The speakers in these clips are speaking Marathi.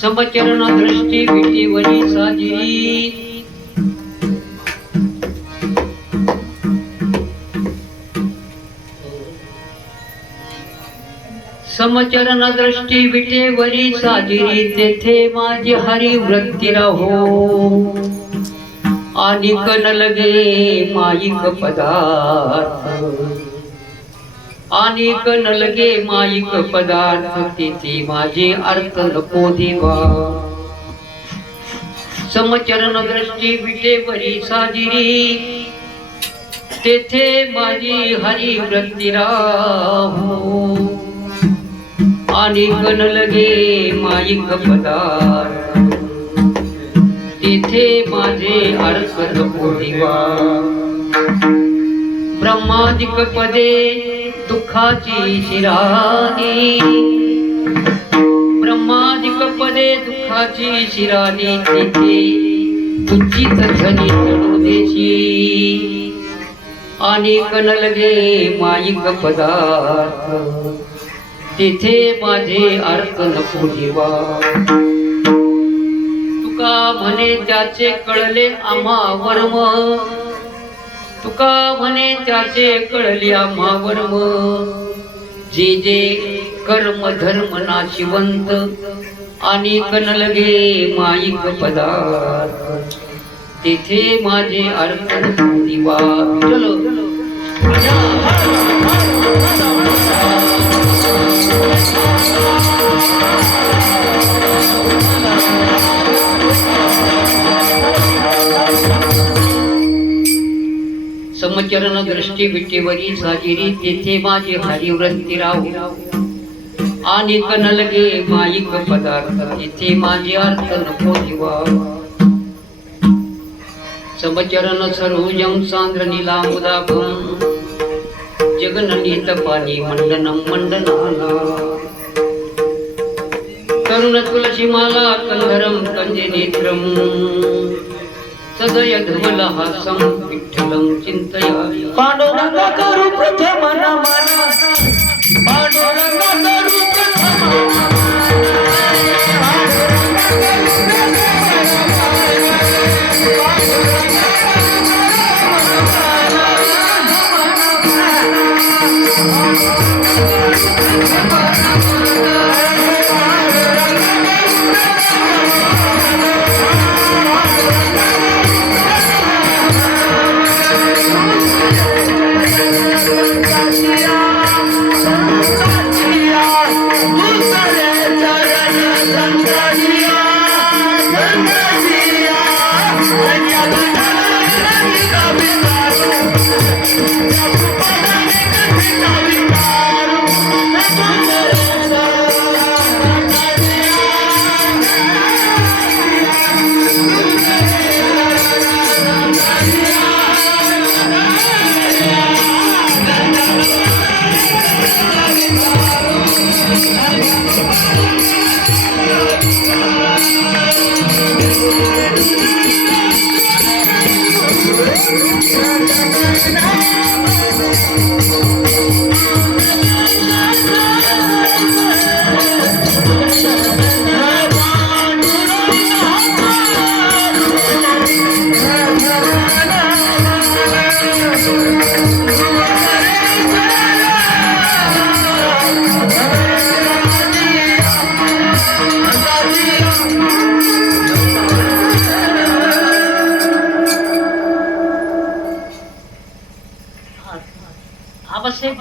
समचरण दृष्टी विटेवरी साजिरी समचरण दृष्टी विटेवरी साजिरी तेथे माझी हरी वृत्ती राहो अनिक न लगे माईक पदार्थ अनेक न लगे माईक पदार्थ तेथे माझे अर्थ नको देवा समचरण दृष्टी विटेवरी साजिरी तेथे माझी हरी वृत्ती राहो अनेक न लगे माईक पदार्थ तेथे माझे अर्थ नको देवा ब्रह्मादिक पदे दुःखाची शिरानी ब्रह्मादिक पदे दुःखाची शिरानी तेथे तुझीच झनी तनुदेशी अनेक न लगे माईक पदार्थ तेथे माझे अर्थ नको देवा तुका म्हणे त्याचे कळले आम्हा वर्म तुका म्हणे त्याचे कळले आम्हा वर्म जे जे कर्म धर्म नाशिवंत अनेक न लगे माईक पदार्थ तेथे माझे अर्थ नको देवा चलो समचरण दृष्टी विटेवरी साजिरी तेथे माझी हरी वृत्ती राहो अनेक न लगे माईक पदार्थ तेथे माझे अर्थ नको देवा समचरण सरोजम सांद्र नीलामुदाभम जगननीत पाणी मंडनम मंडनाना तरुण तुलसी माला कंधरम कंजे नेत्रम सदय धवलहासं विठ्ठलं चिन्तयामि पांडुरंग करू प्रथम नमन पांडुरंग करू प्रथम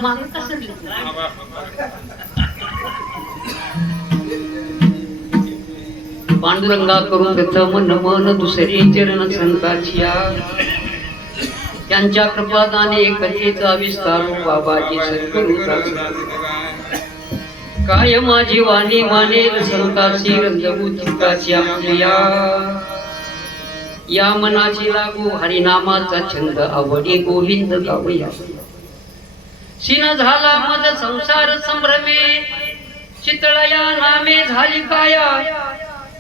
माग कसं लिहिलं? पांडुरंगा करून प्रथम नमन दुसरे चरण संताचिया त्यांच्या कृपादाने कथेचा विस्तार बाबाजी सद्गुरूचा काय माझी वाणी मानेल संताची रंजभूतिकाची आपल्या या मनाची लागू हरिनामाचा छंद आवडी गोविंद गावया सीन झाला मद संसार संभ्रमे चितळया नामे झाली काया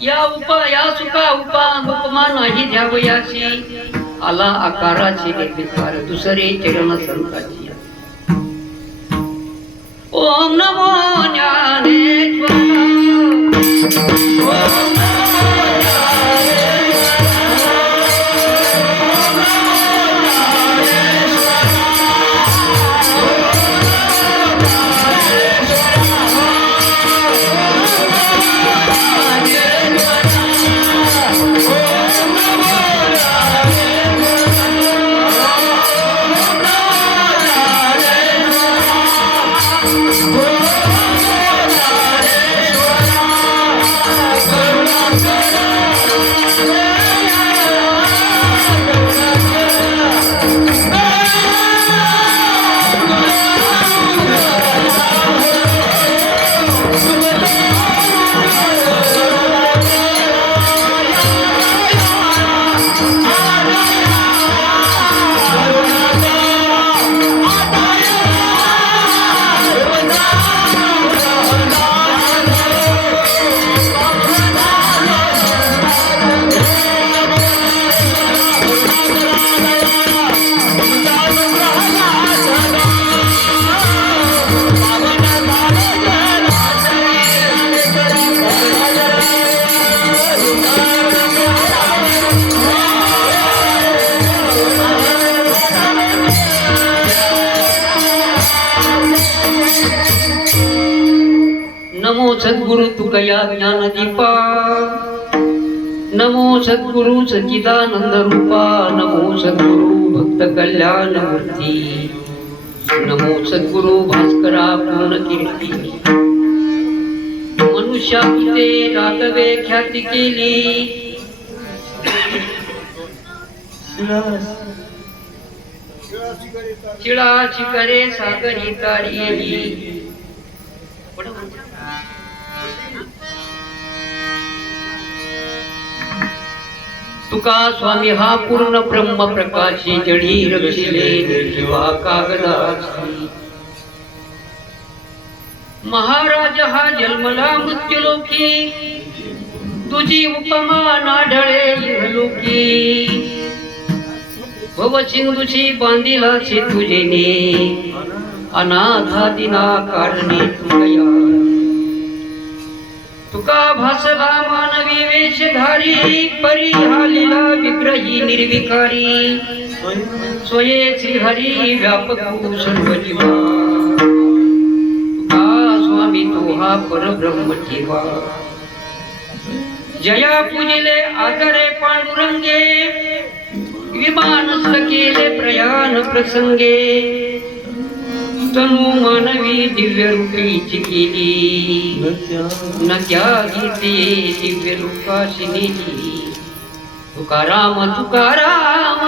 या सुखा उपमा नाही द्यावयाची आला आकाराची निर्विकार दुसरे चरण संताची ओम नमो ज्ञानेश्वर ओम नमो सद्गुरु तुकया ज्ञानदीपा नमो सद्गुरु सच्चिदानंद रूपा नमो सद्गुरु भक्त कल्याण मूर्ती नमो सद्गुरु भास्करा पूर्ण कीर्ती मनुष्यापुते राघवे ख्याती केली चिळाची करे सागरी तारी तुका स्वामी हा पूर्ण ब्रह्म प्रकाशी जडी रक्षिले निर्जीवा कागदाची महाराज हा जन्मला मृत्युलोकी तुझी उपमा नाढळे इहलोकी भव सिंधूची बांधिलाची तुझेने अनाथा दिना कारणे तुकया तुका भासला मानवी वेशधारी परी हालिला विग्रही निर्विकारी स्वये श्रीहरी व्यापक सर्व जीवा तुका स्वामी तो हा परब्रह्म ठेवा जया पूजिले आदरे पांडुरंगे विमान केले प्रयाण प्रसंगे तनु मानवी दिव्य रूपीची केली न क्या गीते दिव्य रूपाशी नेली तुकाराम तुकाराम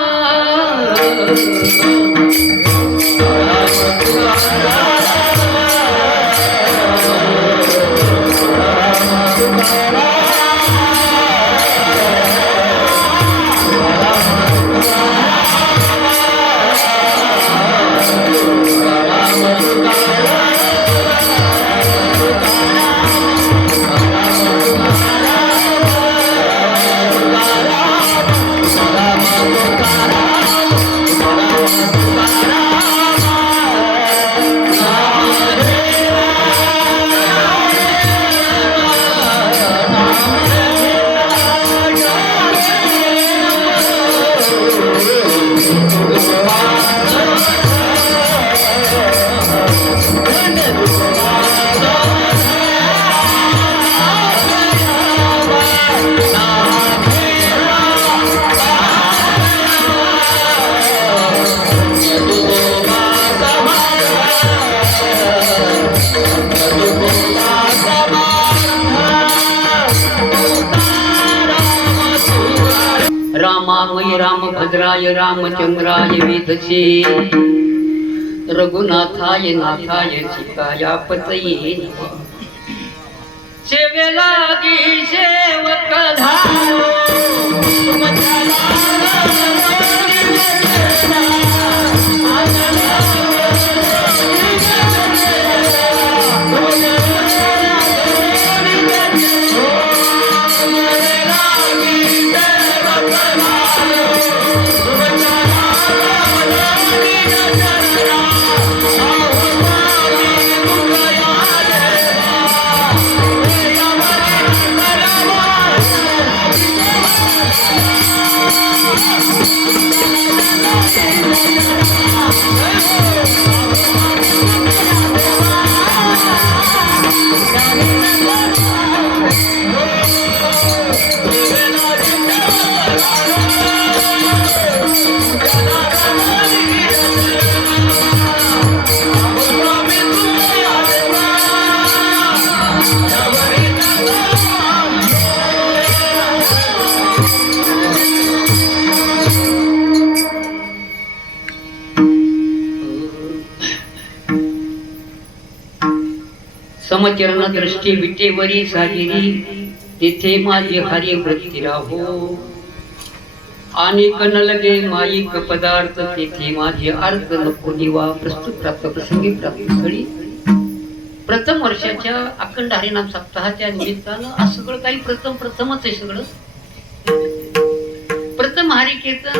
रामभद्राय रामचंद्राय वेदसे रघुनाथाय नाथाय चिकाया पतये नमः. सेवेला गी सेवक धारो समचरण दृष्टी विटेवरी साजिरी तेथे माझी हरी वृत्ती राहो. आणि न लगे माईक पदार्थ तेथे माझे अर्थ नको निवा. प्रस्तुत प्राप्त प्रसंगी प्राप्त स्थळी प्रथम वर्षाच्या अखंड हरिनाम सप्ताहाच्या निमित्तानं आज सगळं काही प्रथमच आहे. सगळं प्रथम हरी कीर्तन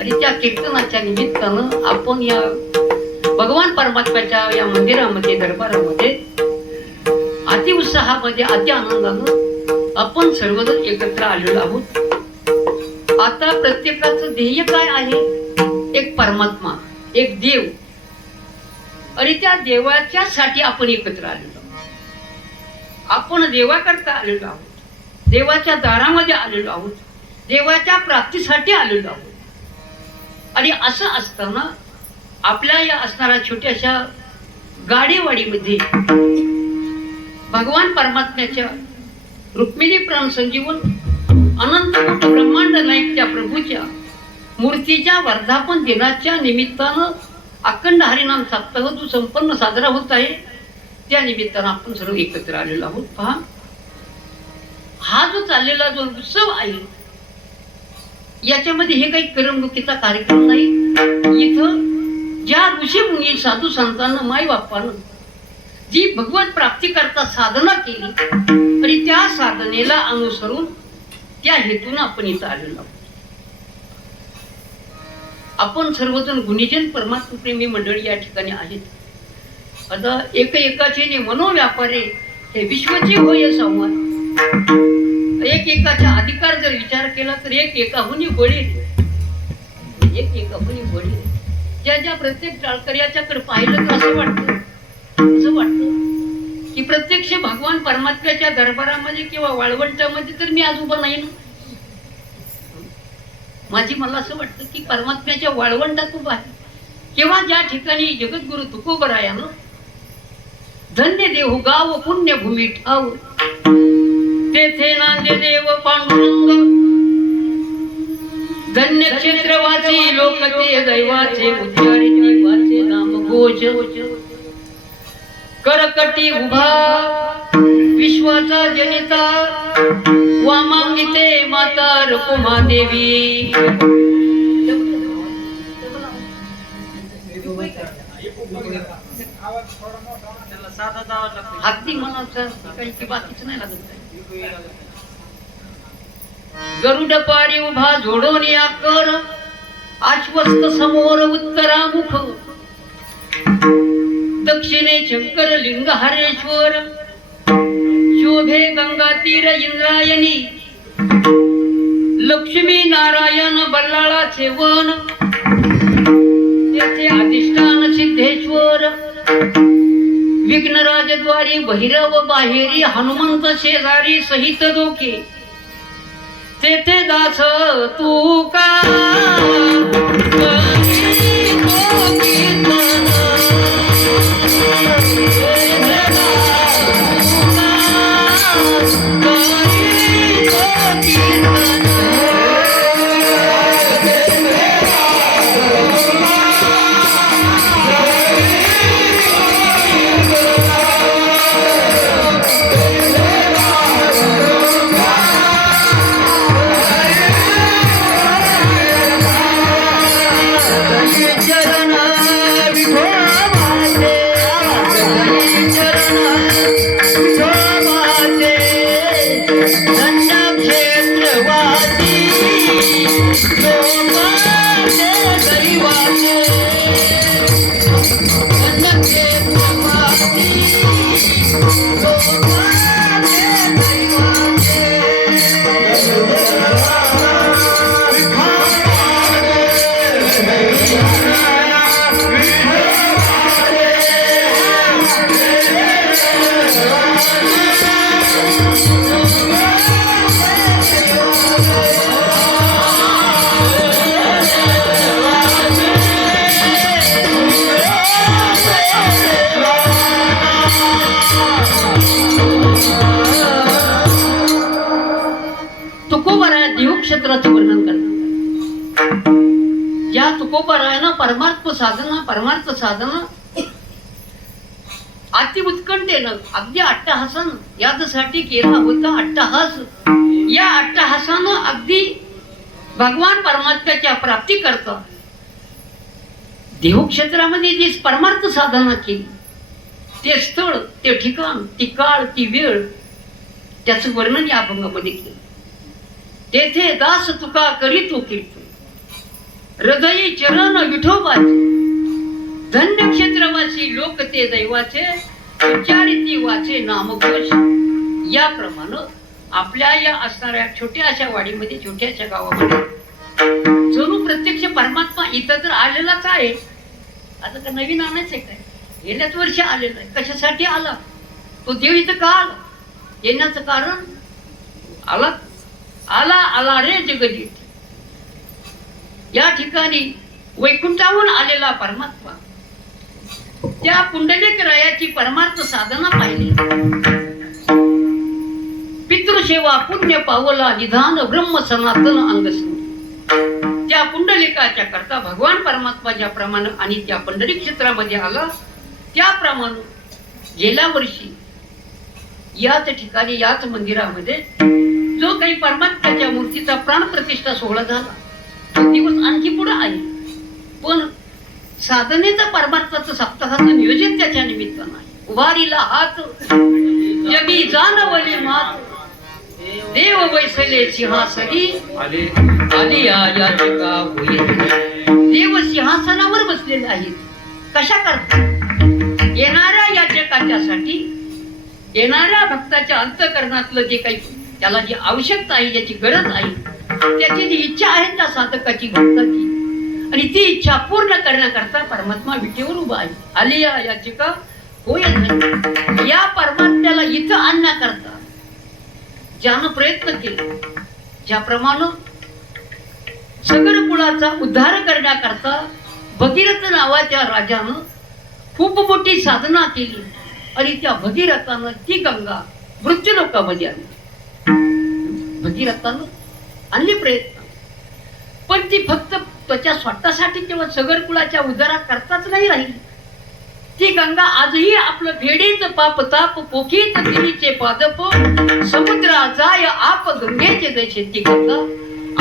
आणि त्या कीर्तनाच्या निमित्तानं आपण या भगवान परमात्म्याच्या या मंदिरामध्ये दरबारामध्ये अति उत्साहामध्ये अति आनंदानं आपण सर्वजण एकत्र आलेलो आहोत. आता प्रत्येकाचं ध्येय काय आहे? एक परमात्मा, एक देव, आणि त्या देवाच्या साठी आपण एकत्र आलेलो आहोत. आपण देवाकरता आलेलो आहोत, देवाच्या दारामध्ये आलेलो आहोत, देवाच्या प्राप्तीसाठी आलेलो आहोत. आणि असं असताना आपल्या या असणाऱ्या छोट्याशा गाडीवाडीमध्ये भगवान परमात्म्याच्या रुक्मिणी प्राण संजीवन अनंत कोटी ब्रह्मांड नायक त्या प्रभूच्या मूर्तीच्या वर्धापन दिनाच्या निमित्तानं अखंड हरिनाम सप्ताह जो संपन्न साजरा होत आहे, त्या निमित्तानं आपण सर्व एकत्र आलेलो आहोत. पहा, हा जो चाललेला जो उत्सव आहे याच्यामध्ये हे काही करमणुकीचा कार्यक्रम नाही. इथं ज्या ऋषी मुनी साधू संतांना माई बाप्पानं जी भगवत प्राप्ती करता साधना केली आणि त्या साधनेला अनुसरून त्या हेतून आपण इथं आलेलो आहोत. आपण सर्वजण गुणीजन परमात्मा प्रेमी मंडळी या ठिकाणी आहेत. आता एकाचे मनोव्यापारे हे विश्वचे होय संवाद. एकाचा अधिकार जर विचार केला तर एकाहुनी बळी, एकाहुनी बळी. ज्या प्रत्येक टाळकऱ्याच्याकडे पाहिलं तर असं वाटतं की प्रत्यक्ष भगवान परमात्म्याच्या दरबारामध्ये किंवा वाळवंटामध्ये तर मी आज उभा नाही ना. मला असं वाटतं की परमात्म्याच्या वाळवंटात उभा आहे. किंवा ज्या ठिकाणी जगद्गुरु तुकोबरायानं धन्य देव गाव पुण्यभूमी ठाव तेथे नांदे देव पांडुरंग धन्य क्षेत्र वाची लोक ते दैवाचे उच्चारिती वाचे नाम घोष करकटी उभा विश्वाचा जनिता वामांगिते माता रुक्मा देवी. अगदी म्हणायचं काही बाकीच नाही लागत. गरुड पारी उभा जोडून या कर आश्वस्त समोर उत्तरामुख दक्षिणे शंकर लिंग हरेश्वर शोभे गंगा तीर इंद्रायणी लक्ष्मी नारायण बल्लाळाचे वन तेथे अधिष्ठान सिद्धेश्वर विघ्नराजद्वारी भैरव बाहेरी हनुमंत शेजारी सहित डोके तेथे दास तू का तुकोबाराया देव क्षेत्राचं वर्णन करतात. या तुकोबारायानं परमार्थ साधना अति उत्कंठेनं अगदी अट्टहासानं यासाठी केला होता अट्टहास. या अट्टहासानं अगदी भगवान परमात्म्याच्या प्राप्ती करता देवक्षेत्रामध्ये जी परमार्थ साधना केली, ते स्थळ, ते ठिकाण, ती काळ, ती वेळ, त्याचं वर्णन या अभंगामध्ये केलं. तेथे दास तुका करीतो कीर्तन, हृदयी चरण विठोबाचे, धन्य क्षेत्रवासी लोक ते दैवाचे, उच्चारिती वाचे नामघोष. याप्रमाणे आपल्या या असणाऱ्या छोट्याशा वाडीमध्ये, छोट्याशा गावामध्ये जणू प्रत्यक्ष परमात्मा इथं तर आलेलाच आहे. आता का नवीन आणायचंय काय? गेल्याच वर्षी आलेला आहे. कशासाठी आला तो देव इथं? का आला? येण्याचं कारण आला आला आला रे जगदीत. या ठिकाणी वैकुंठाहून आलेला परमात्मा त्या पुंडलिक रायाची परमार्थ साधना पाहिली. पितृसेवा पुण्य पावला निधान ब्रह्म सनातन अंगसंग. त्या पुंडलिकाच्या करता भगवान परमात्मा ज्याप्रमाणे आणि त्या पंढरी क्षेत्रामध्ये आला, त्याप्रमाणे गेल्या वर्षी याच ठिकाणी, याच मंदिरामध्ये जो काही परमात्म्याच्या मूर्तीचा प्राण प्रतिष्ठा सोहळा झाला, तो दिवस आणखी पुढे आहे. पण साधनेचं परमात्माचं सप्ताहाचं नियोजन त्याच्या निमित्तानं आहे. उभारीला हात जगी जानवली मात, देव वैसले सिंहासनी आली याचिका होई. देव सिंहासनावर बसलेले आहेत. कशा करता? येणाऱ्या याचकाच्यासाठी, येणाऱ्या भक्ताच्या अंतःकरणातलं जे काही त्याला जी आवश्यकता आहे, ज्याची गरज आहे, त्याची जी इच्छा आहे त्या साधकाची, भक्ताची, आणि ती इच्छा पूर्ण करण्याकरता परमात्मा विटेवर उभा आहे. आली याचिका होय. या परमात्म्याला इथं आणण्याकरता ज्यानं प्रयत्न केले, ज्याप्रमाणे सगळ कुळाचा उद्धार करण्याकरता भगीरथ नावाच्या राजानं खूप मोठी साधना केली, आणि त्या भगीरथानं ती गंगा मृत्यूलोकामध्ये आली. भगीरथानं आणली प्रयत्न, पण ती फक्त त्याच्या स्वतःसाठी तेव्हा सगळ कुळाच्या उद्धारा करताच नाही राहिली. ती गंगा आजही आपलं फेडीत पाप ताप पोखीत तिरीचे पादप, समुद्रा जाय आप गंगेचे देशे. ती गंगा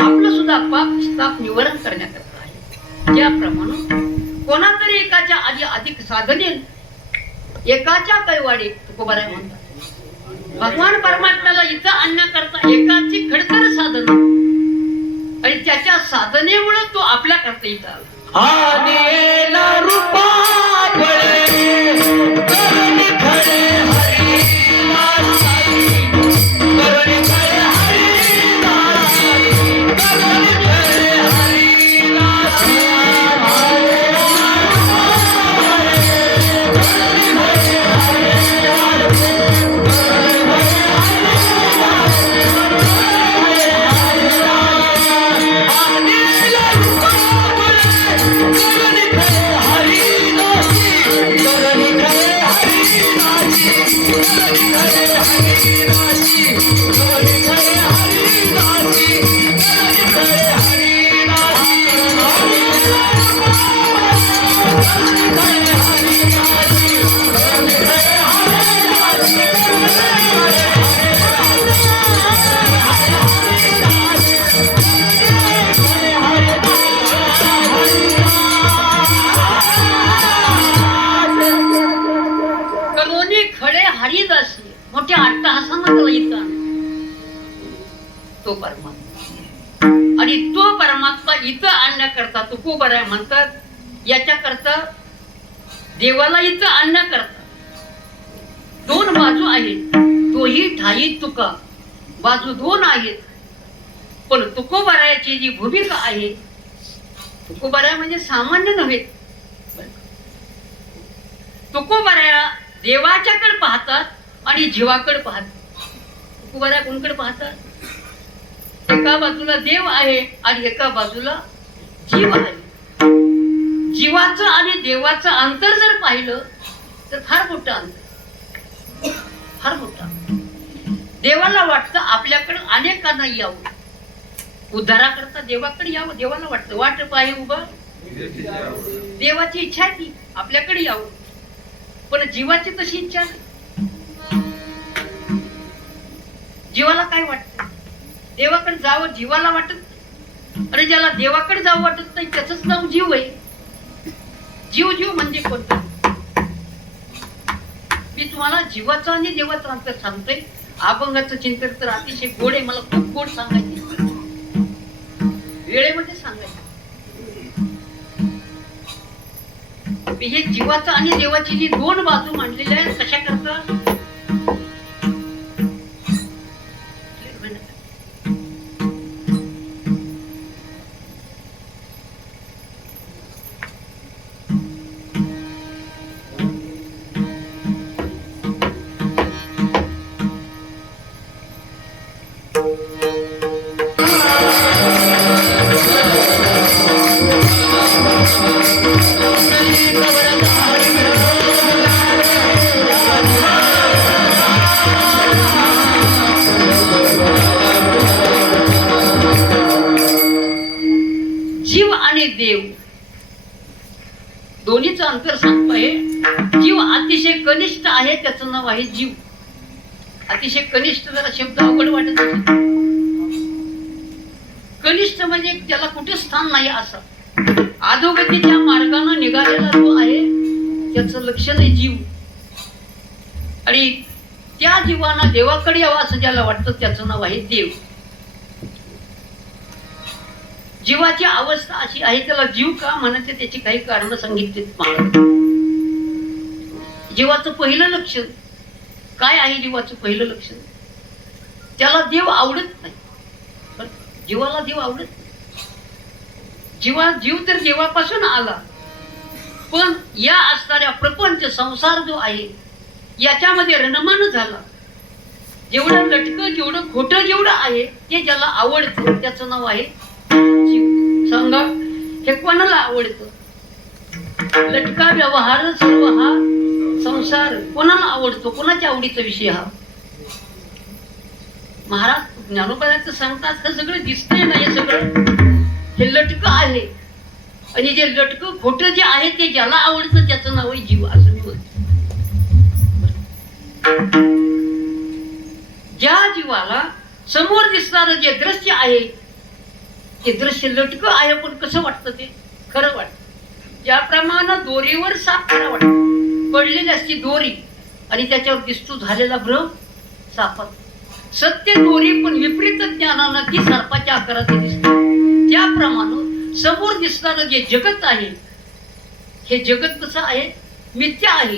आपलं सुद्धा पाप ताप निवारण करण्याकरता आहे. ज्याप्रमाणे कोणातरी एकाच्या आधी अधिक साधने, एकाच्या कैवाडे तुकोबाराय म्हणतात. भगवान परमात्म्याला इथं आणण्याकरता एकाची खडतर साधना, आणि त्याच्या साधनेमुळे तो आपल्या करता इथं आला. मोठ्या अट्टहासानं त्याला इथं तो परमात्मा, आणि तो परमात्मा इथं आणण्याकरता तुकोबाराय म्हणतात, याच्याकरता देवाला इथं आणण्याकरता बाजू आहे तोही ठाई तुका, बाजू दोन आहेत पण तुकोबारायाची जी भूमिका आहे, तुकोबाराया म्हणजे सामान्य नव्हे. तुकोबाराया देवाच्याकडे पाहतात आणि जीवाकडे पाहतात. तुकोबाराया कोणकडे पाहतात? एका बाजूला देव आहे आणि एका बाजूला जीव आहे. जीवाचं आणि देवाचं अंतर जर पाहिलं तर फार मोठं अंतर, फार मोठं. देवाला वाटतं आपल्याकडे अनेकांना यावं, उद्धाराकरता देवाकडे यावं. देवाला वाटतं वाट पाहि उभा, देवाची इच्छा आहे ती आपल्याकडे यावं, पण जीवाची तशी इच्छा नाही. जीवाला काय वाटतं? देवाकडे जावं जीवाला वाटत नाही. आणि ज्याला देवाकडे जावं वाटत नाही त्याचंच नाव जीव आहे. जीव जीव म्हणजे कोणतं? मी तुम्हाला जीवाचं आणि देवाचं अंतर सांगतोय. अभंगाचं चिंतन तर अतिशय गोड आहे, मला खूप गोड सांगायचे, वेळेमध्ये सांगायचं. हे जीवाचं आणि देवाची जी दोन बाजू मांडलेल्या आहेत कशा करता? जीव आणि देव दोन्हीचं अंतर सांगतोय. जीव अतिशय कनिष्ठ आहे, त्याचं नाव आहे जीव. अतिशय कनिष्ठ जरा शब्द अवघड वाटत असेल. कनिष्ठ म्हणजे त्याला कुठे स्थान नाही असं. अधोगतीच्या मार्गाने निघालेला जो आहे त्याचं लक्षण आहे जीव. आणि त्या जीवाना देवाकडे यावं असं ज्याला वाटतं त्याचं नाव आहे देव. जीवाची अवस्था अशी आहे, त्याला जीव का म्हणते त्याची काही कारण सांगितली. जीवाचं पहिलं लक्षण काय आहे? जीवाचं पहिलं लक्षण त्याला देव आवडत नाही. जीवाला देव आवडत नाही. जीव तर देवापासून आला, पण या असणाऱ्या प्रपंच संसार जो आहे याच्यामध्ये रणमान झाला. जेवढं लटकं जेवढं खोटं जेवढं आहे ते ज्याला आवडतं त्याचं नाव आहे जीव. सांगा हे कोणाला आवडतं? लटका व्यवहार सर्व हा संसार कोणाला आवडतो? कोणाच्या आवडीचा विषय हा? महाराज ज्ञानोबाचं सांगतात हे सगळं दिसतंय ना, हे सगळं हे लटकं आहे. आणि जे लटकं खोटं जे आहे ते ज्याला आवडतं त्याचं नाव आहे जीव असं मी म्हणतो. ज्या जीवाला समोर दिसणारं जे दृश्य आहे ते दृश्य लटकं आहे, पण कसं वाटतं? ते खरं वाटतं. ज्याप्रमाणे दोरीवर साप खरा वाटतं, पडलेली असती दोरी आणि त्याच्यावर दिसतो झालेला भ्रम सापात. सत्य दोरी पण विपरीत ज्ञानानं ती सर्पाच्या आकारात दिसते. त्याप्रमाणे समोर दिसणारं जे जगत आहे हे जगत कसं आहे? मिथ्या आहे.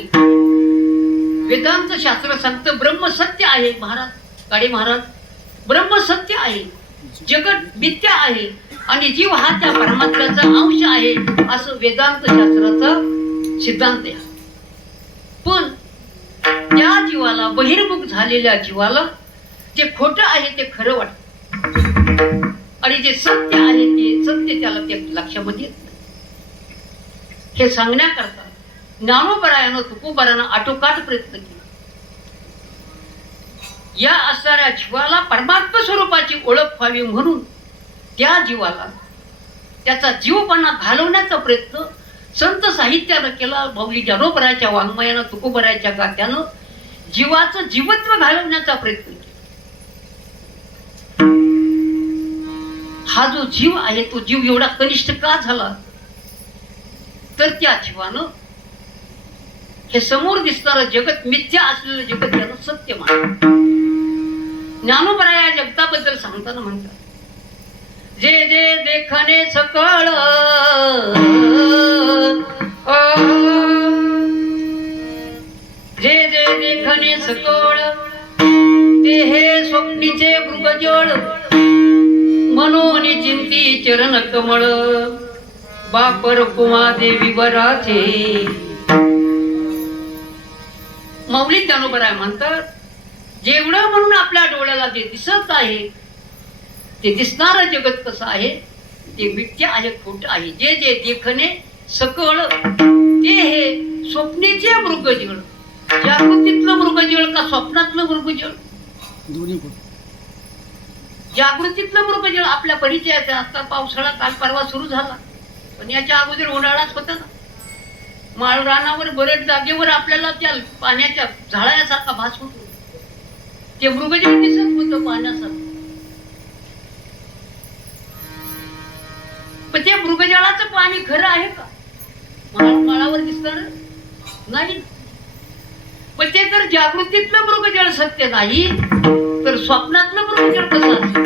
वेदांत शास्त्र सांगतं ब्रह्म सत्य आहे. काळे महाराज ब्रह्म सत्य आहे, जगत मिथ्या आहे आणि जीव हा त्या परमात्म्याचा अंश आहे असं वेदांत शास्त्राचा सिद्धांत आहे. पण त्या जीवाला, बहिर्मुख झालेल्या जीवाला जे खोटं आहे ते खरं वाटतं आणि जे सत्य आहे ते सत्य त्याला ते लक्षामध्ये येत नाही. हे सांगण्याकरता ज्ञानोबरायानं तुकोबारानं आटोकाट प्रयत्न केला. या असणाऱ्या जीवाला परमात्मा स्वरूपाची ओळख व्हावी म्हणून त्या जीवाला त्याचा जीवपणा घालवण्याचा प्रयत्न संत साहित्यानं केला. माऊली ज्ञानोबरायाच्या वाङ्मयानं, तुकोबरायाच्या गाथ्यानं जीवाचं जीवत्व घालवण्याचा प्रयत्न केला. हा जो जीव आहे तो जीव एवढा कनिष्ठ का झाला? तर त्या जीवानं हे समोर दिसणारं जगत मिथ्या असलेलं जगत यानं सत्य मानलं. ज्ञानोबराया या जगताबद्दल सांगताना म्हणतात, जे जे देखणे सकळ जे जे देखणे सकळ ते हे स्वप्नीचे मृगजळ मनोन चिंती चरण कमळ बापर कुमा देवी बराचे. मौलिक ज्ञानोबराय म्हणतात जेवढं म्हणून आपल्या डोळ्याला जे दिसत आहे ते दिसणारं जगत कसं आहे ते मिथ्या आहे, खोट आहे. जे जे देखणे सकळ ते हे स्वप्नेचे मृगजळ. जागृतीतलं मृगजळ का स्वप्नातलं मृगजळ? दोन्ही पण. जागृतीतलं मृगजळ आपल्या परिचयाचं. आता पावसाळा काल परवा सुरू झाला पण याच्या अगोदर उन्हाळाच होता ना. माळ रानावर बरेच जागेवर आपल्याला त्या पाण्याच्या झाडासारखा भास होतो. ते मृगजळ दिसत होतं पाण्यासारखं. पण ते मृगजळाचं पाणी खरं आहे का? माळावर दिसणार नाही. पण ते जर जागृतीतलं मृगजळ सत्य नाही तर स्वप्नातलं मृगजळ कसं असेल?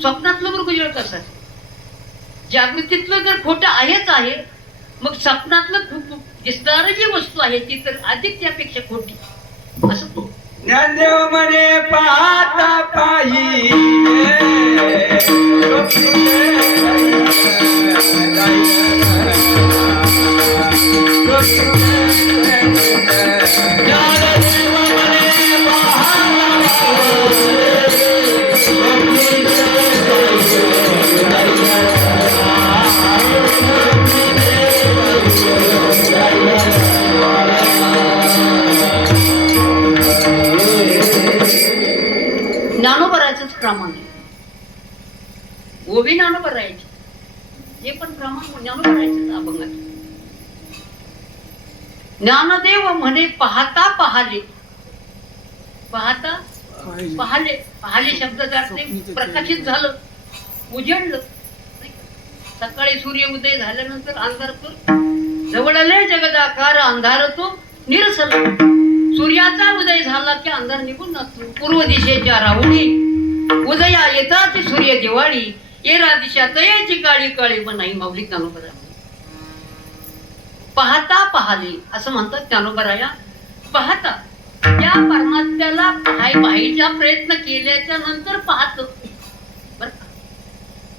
स्वप्नातलं मृगजळ कसं असेल? जागृतीतलं जर खोटं आहेच आहे मग स्वप्नातलं दिसणारी जी वस्तू आहे ती तर अधिक त्यापेक्षा खोटी असं तो. ज्ञानदेव म्हणे पाहता पायी ज्ञानोबरायचंच प्रमाण आहे. ओवी ज्ञानोबरायचे हे पण प्रमाण ज्ञानोबरायचंच अभंगात. ज्ञानदेव म्हणे पाहता पाहिले. पाहता पाहिले. पाहिले शब्दाचा अर्थ प्रकाशित झालं, उजळलं. सकाळी सूर्य उदय झाल्यानंतर अंधार तो जवळले जगदाकार अंधार तो निरसला. सूर्याचा उदय झाला की अंधार निघून जातो. पूर्व दिशेच्या राहुणी उदया येताच सूर्य दिवाळी येरा दिशा तयाची काळी काळी बनाई. मौलिक ज्ञानोबराय पाहता पाहिले असं म्हणतात ज्ञानोबराया. पाहता त्या परमात्म्याला पाहायचा प्रयत्न केल्याच्या नंतर पाहत.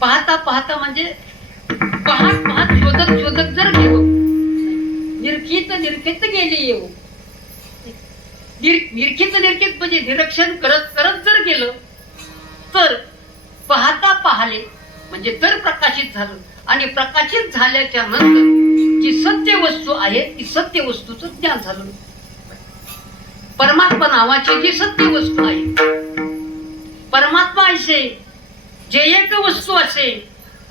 पाहता पाहता म्हणजे पाहत पाहत शोधत शोधत जर गेलो निरखित निरखित गेले येऊ. निरखित निरखित म्हणजे निरीक्षण करत करत जर गेलं तर पाहता पाहिले म्हणजे तर प्रकाशित झालं. आणि प्रकाशित झाल्याच्या नंतर जी सत्य वस्तू आहे ती सत्य वस्तूचं ज्ञान झालं. परमात्मा नावाची जी सत्य वस्तू आहे परमात्मा असे जे एक वस्तू असे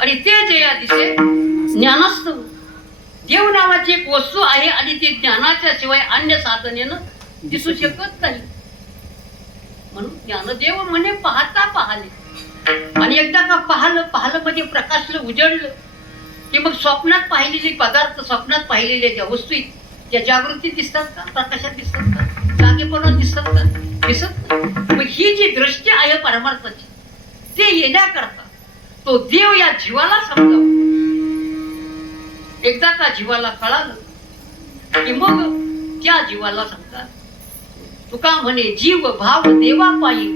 आणि ते जे या दिसे ज्ञानस्थव. देव नावाची एक वस्तू आहे आणि ती ज्ञानाच्या शिवाय अन्य साधनेनं दिसू शकत नाही. म्हणून ज्ञानदेव म्हणे पाहता पाहिले. आणि एकदा का पाहिलं पाहिलं म्हणजे प्रकाशलं उजळलं की मग स्वप्नात पाहिलेले पदार्थ स्वप्नात पाहिलेले ज्या वस्तू त्या जागृतीत दिसतात का? प्रकाशात दिसतात का? जागेपणात दिसतात का? दिसत नाही. मग ही जी दृष्टी आहे परमार्थाची ते येण्याकरता तो देव या जीवाला समजावा. एकदा का जीवाला कळालं की मग त्या जीवाला सांगतात. तुका म्हणे जीव भाव देवा पायी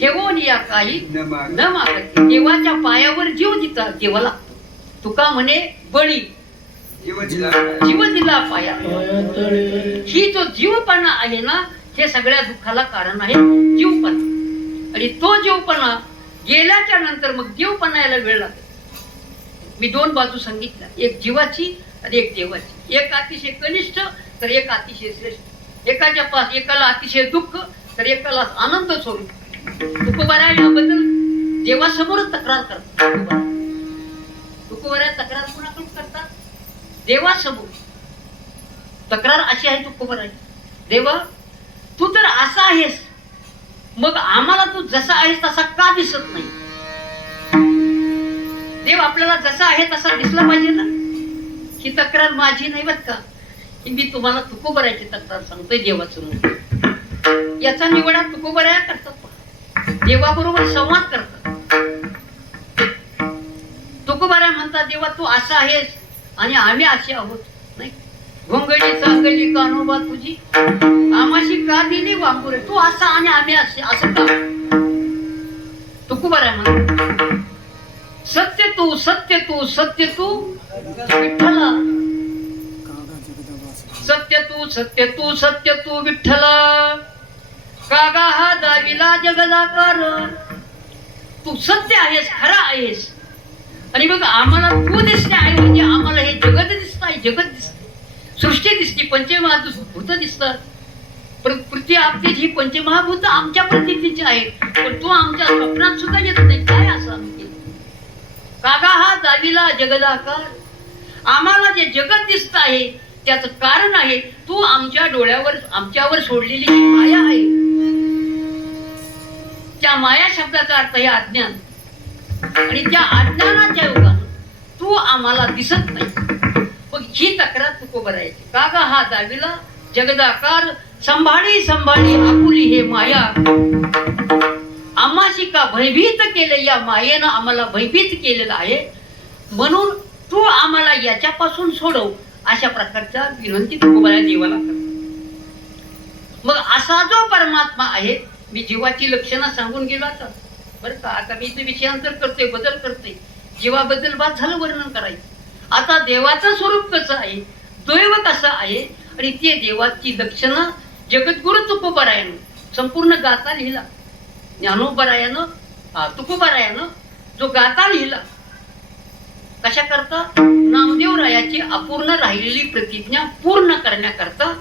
ठेवून या काही न मागते. देवाच्या पायावर जीव देवा लागतो. तुका म्हणे बळी जीव दिला पाया. ही जो जीवपणा आहे ना हे सगळ्या दुःखाला कारण आहे. जीवपणा. आणि तो जीवपणा गेल्याच्या नंतर मग देवपणाला वेळ लागतो. मी दोन बाजू सांगितल्या, एक जीवाची आणि एक देवाची. एक अतिशय कनिष्ठ तर एक अतिशय श्रेष्ठ. एकाच्या पास एकाला अतिशय दुःख तर एकाला आनंद स्वरूप. तुकोबाराय याबद्दल देवासमोर तक्रार करतात. तुकोबाराय तक्रार कोणाकडून करतात? देवासमोर तक्रार अशी आहे तुकोबाराय. देवा तू तर असा आहेस मग आम्हाला तू जसा आहेस तसा का दिसत नाही? देव आपल्याला जसा आहे तसा दिसला पाहिजे ना. ही तक्रार माझी नाही बर का. मी तुम्हाला तुकोबारायची तक्रार सांगतोय देवासमोर. याचा निवडा तुकोबाराया करतात. देवाबरोबर संवाद करतात. तुकोबाराय म्हणतात देवा तू असा आहेस आणि आम्ही असे आहोत नाही. घोंगडी चांगली कानोबा तुझी आमाशी का दिली वांगुरे तू असा आणि आम्ही असे असं का तुकोबाराय म्हणतो सत्य तू सत्य तू सत्य तू विठ्ठला सत्य तू सत्य तू सत्य तू विठ्ठला कागा हा दाविला जगदाकार तू सत्य आहेस खरा आहेस आणि बघ आम्हाला तू दिसते आहे म्हणजे आम्हाला हे जगत दिसत आहे जगत दिसते सृष्टी दिसते पंचमहाभूत दिसतात पृथ्वी आपली ही पंचमहाभूत आमच्या प्रतीची आहेत पण तू आमच्या स्वप्नात सुद्धा येत नाही काय असं आम्ही केलं कागा हा दाविला जगदाकार आम्हाला जे जगत दिसत आहे त्याचं कारण आहे तू आमच्या डोळ्यावर आमच्यावर सोडलेली जी माया आहे त्या माया शब्दाचा अर्थ आहे अज्ञान आणि त्या अज्ञानाच्या युगात तू आम्हाला दिसत नाही मग ही तक्रार तुकोबारायची कागा हा दाविला जगदाकार संभाळी संभाळी आपुली हे माया आम्हाशी का भयभीत केले या मायेनं आम्हाला भयभीत केलेलं आहे म्हणून तू आम्हाला याच्यापासून सोडव अशा प्रकारच्या विनंती तुकोबाराया देवाला करतो मग असा जो परमात्मा आहे मी जीवाची लक्षणं सांगून गेलो आता बरं का आता मी इथे विषयांतर करते बदल करते जीवाबद्दल बात झालं वर्णन करायचं आता देवाचं स्वरूप कसं आहे दैव कसं आहे आणि ते देवाची लक्षणं जगद्गुरु तुकोबारायानं संपूर्ण गाथा लिहिला ज्ञानोबारायानं तुकोबारायानं जो गाथा लिहिला कशा करता नामदेवरायाची अपूर्ण राहिलेली प्रतिज्ञा पूर्ण करण्याकरता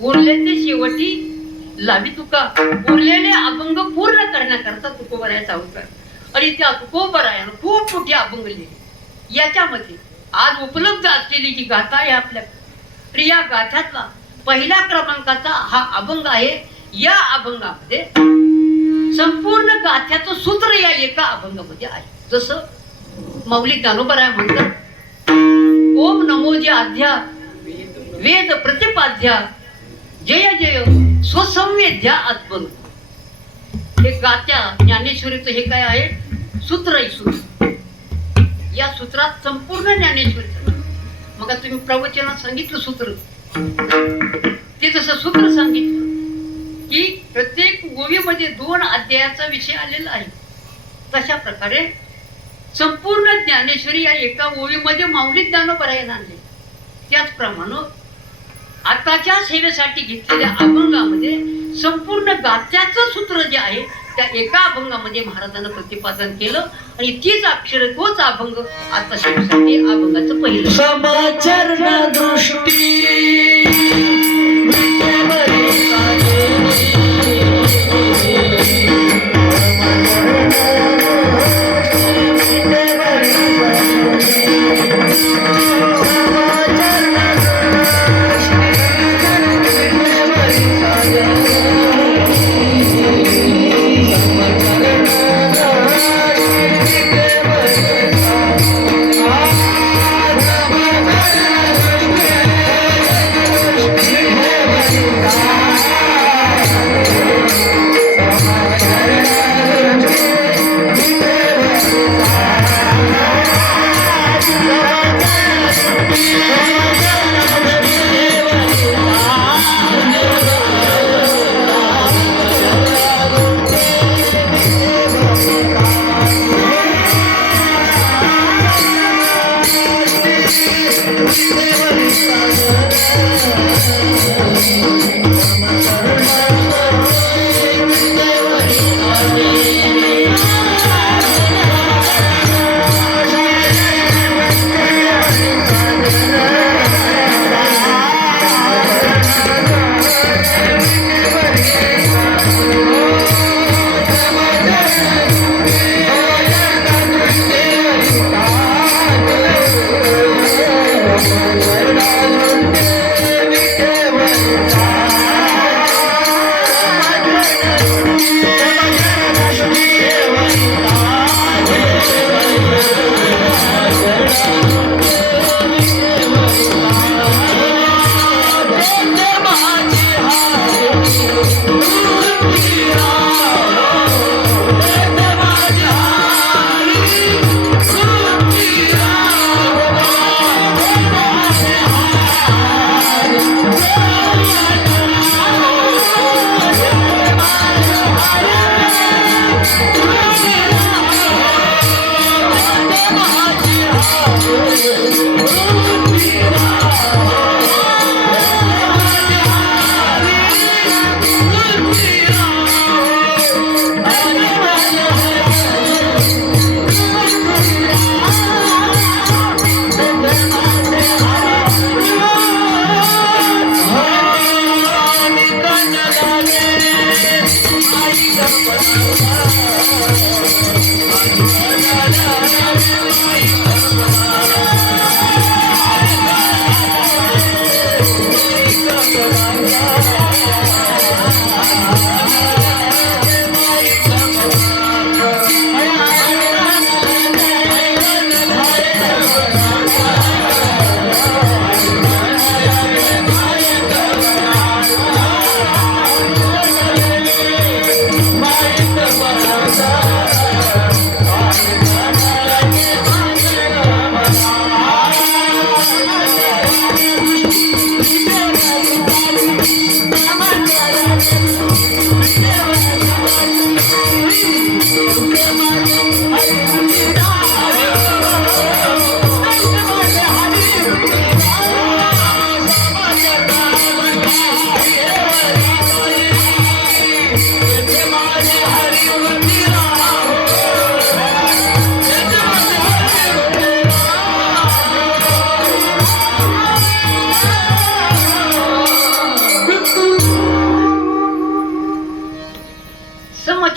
उरलेले शेवटी लावी तुका उरलेले अभंग पूर्ण करण्याकरता तुकोबारायाचा अवतार आणि त्या तुकोबारायानं खूप मोठे अभंग लिहिले याच्यामध्ये आज उपलब्ध असलेली जी गाथा आहे आपल्याकडे या गाथ्यातला पहिल्या क्रमांकाचा हा अभंग आहे या अभंगामध्ये संपूर्ण गाथ्याचं सूत्र या एका अभंगामध्ये आहे जसं माऊली ज्ञानोबाराय म्हणतात ओम नमो जे आध्या वेद प्रतिपाध्या जय जय स्वसंवेद्या आत्मन हे गात्या ज्ञानेश्वरीचं हे काय आहे सूत्र आहे सूत्र या सूत्रात संपूर्ण ज्ञानेश्वरीचं मग तुम्ही प्रवचनात सांगितलं सूत्र ते जसं सूत्र सांगितलं की प्रत्येक ओवीमध्ये 2 अध्यायाचा विषय आलेला आहे तशा प्रकारे संपूर्ण ज्ञानेश्वरी या एका ओवीमध्ये माऊली ज्ञानोबारायानं आणले त्याचप्रमाणे आताच्या सेवेसाठी घेतलेल्या अभंगामध्ये संपूर्ण गाथ्याचं सूत्र जे आहे त्या एका अभंगामध्ये महाराजांना प्रतिपादन केलं आणि तीच अक्षर तोच अभंग आता सेवेसाठी अभंगाचं पहिलं समाचरण दृष्टी Thank you.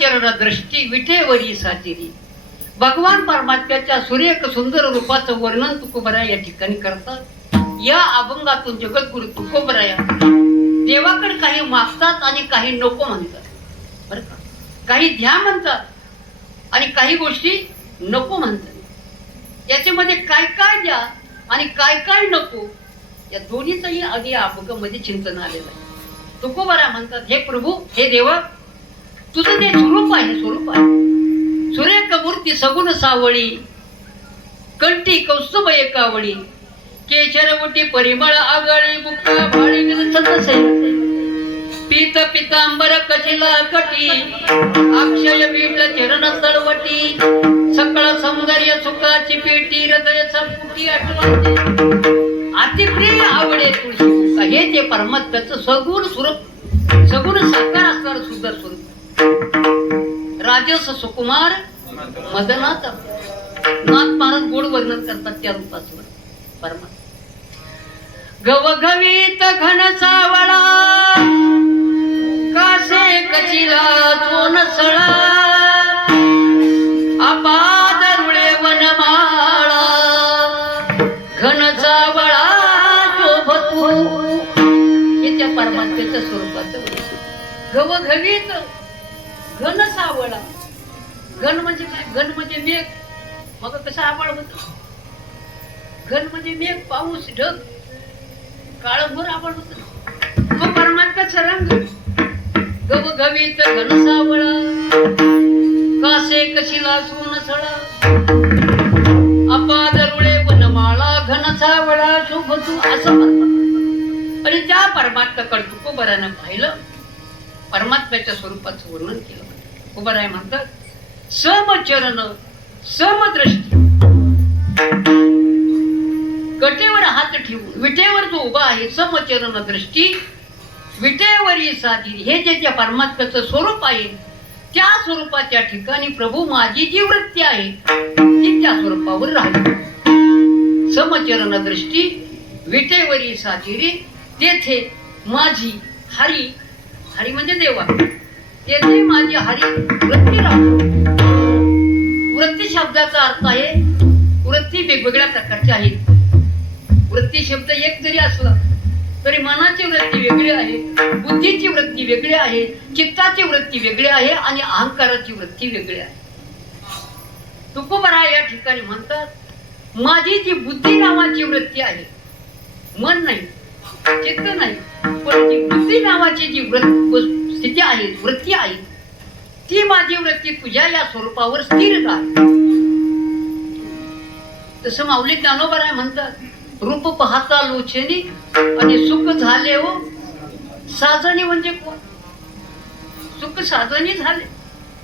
समचरण दृष्टी विठेवरी साजिरी. भगवान परमात्म्याच्या सुरेख सुंदर रूपाचं वर्णन तुकोबराय या ठिकाणी करतात. या अभंगातून जगद्गुरु तुकोबराया देवाकडे काही मागतात आणि काही नको म्हणतात. बरं का, काही द्या म्हणतात आणि काही गोष्टी नको म्हणतात. याच्यामध्ये काय काय द्या आणि काय काय नको या दोन्हीचंही आधी या अभंगामध्ये चिंतन आलेलं आहे. तुकोबरा म्हणतात, हे प्रभू, हे देवा, तुझं ते स्वरूप आहे, स्वरूप आहे. सुरेख मूर्ती सगुण सावळी, कंठी कौस्तुभ एकावळी, केशरवटी परिमळ आगळी, मुक्ता भाळी छंदसे, पीत पितांबर कजिला कटी, अक्षय वीट चरण तळवटी, सकळ सौंदर्य सुखाची पेटी, हृदय संपुटी आठवते, अतिप्रिय आवडे तुळशी मुक्ता. हे जे परमात्म्याचं सगुण स्वरूप, सगुण साकार असणारं सुंदर स्वरूप. राजस सुकुमार मदनाथ नाथ महाराज गोड वर्णन करतात त्या रूपाचं परमात्मा. गवगवीत घन सावळा, कासे कचिला चोनसळा, अपाद रुळे वनमाळा, घन सावळा शोभतू. हे त्या परमात्म्याच्या स्वरूपाचं गवगवीत घन सावळा. घन म्हणजे काय? घन म्हणजे मेघ. मग कसं आभाळ होत? घन म्हणजे मेघ, पाऊस, ढग, काळभोर आभाळ होत. तो परमात्म्याचा रंग. गवगवीत घन सावळा, कासे कशिला सोनसळा, अपाद रुळे वनमाळा, घन सावळा शोभतू. असं परमात्मा. आणि त्या परमात्म्याकडे तुकोबरानं पाहिलं, परमात्म्याच्या स्वरूपाचं वर्णन केलं. तुकोबराय म्हणतात, समचरण समदृष्टी. कटेवर हात ठेवून विटेवर जो उभा आहे, समचरण दृष्टी विटेवरी साजिरी. हे जे त्या परमात्म्याचं स्वरूप आहे, त्या स्वरूपाच्या ठिकाणी प्रभू माझी जी वृत्ती आहे ती त्या स्वरूपावर राहते. समचरण दृष्टी विटेवरी साजिरी. तेथे माझी हरी, हरी म्हणजे देवा, तेथे माझी हरी वृत्ती राहते. वृत्ती शब्दाचा अर्थ आहे, वृत्ती वेगवेगळ्या प्रकारच्या आहेत. वृत्ती शब्द एक जरी असला तरी मनाची वृत्ती वेगळी आहे, बुद्धीची वृत्ती वेगळी आहे, चित्ताची वृत्ती वेगळी आहे आणि अहंकाराची वृत्ती वेगळी आहे. तुकोबराय या ठिकाणी म्हणतात, माझी जी बुद्धी नावाची वृत्ती आहे, मन नाही, चित्त नाही, पण ती बुद्धी नावाची जी स्थिती आहे, वृत्ती आहे, ती माझी वृत्ती तुझ्या या स्वरूपावर स्थिर आहे. तसं माऊली ज्ञानोबराय म्हणतात, रूप पाहता लोचनी आणि सुख झाले हो साजणी. म्हणजे कोण? सुख साजणी झाले.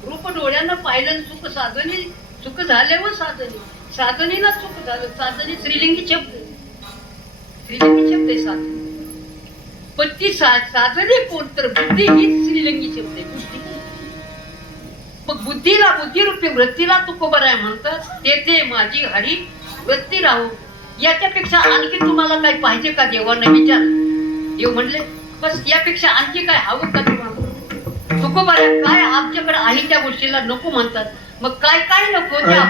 रूप डोळ्यानं पाहिलं, सुख साजणी, सुख झाले हो साजणी. साजणीला सुख झालं. साजणी स्त्रीलिंगी शब्द, स्त्रीलिंगी शब्द आहे साजणी. पण ती साजणी कोण? तर बुद्धी ही स्त्रीलिंगी शब्द आहे. बुद्धी. मग बुद्धीला, बुद्धिरूपी वृत्तीला तुकोबराय म्हणतात, तेथे माझी हरी वृत्ती राहू. याच्यापेक्षा आणखी तुम्हाला काही पाहिजे का? देवांना विचार. देव म्हणले, बस यापेक्षा आणखी काय हवं का तुम्हाला? तुकोबराय काय आमच्याकडे आहे त्या गोष्टीला नको म्हणतात. मग काय काय नको त्या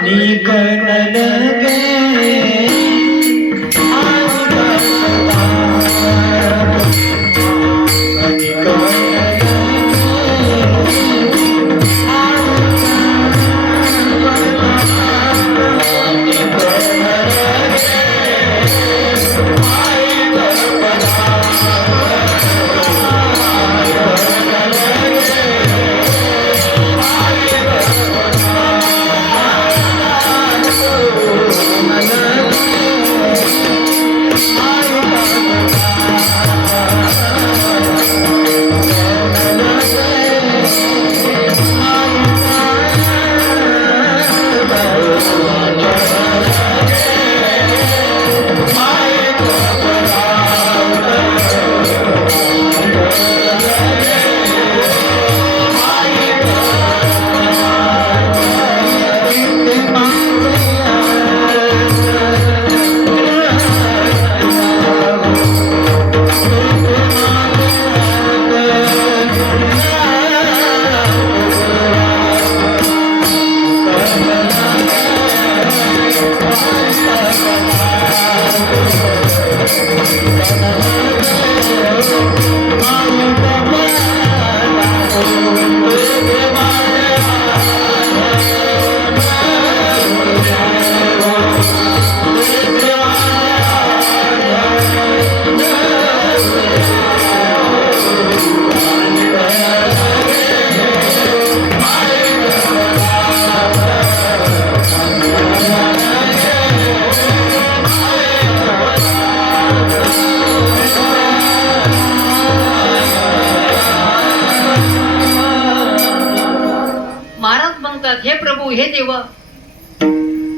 म्हणतात, हे प्रभू, हे देवा,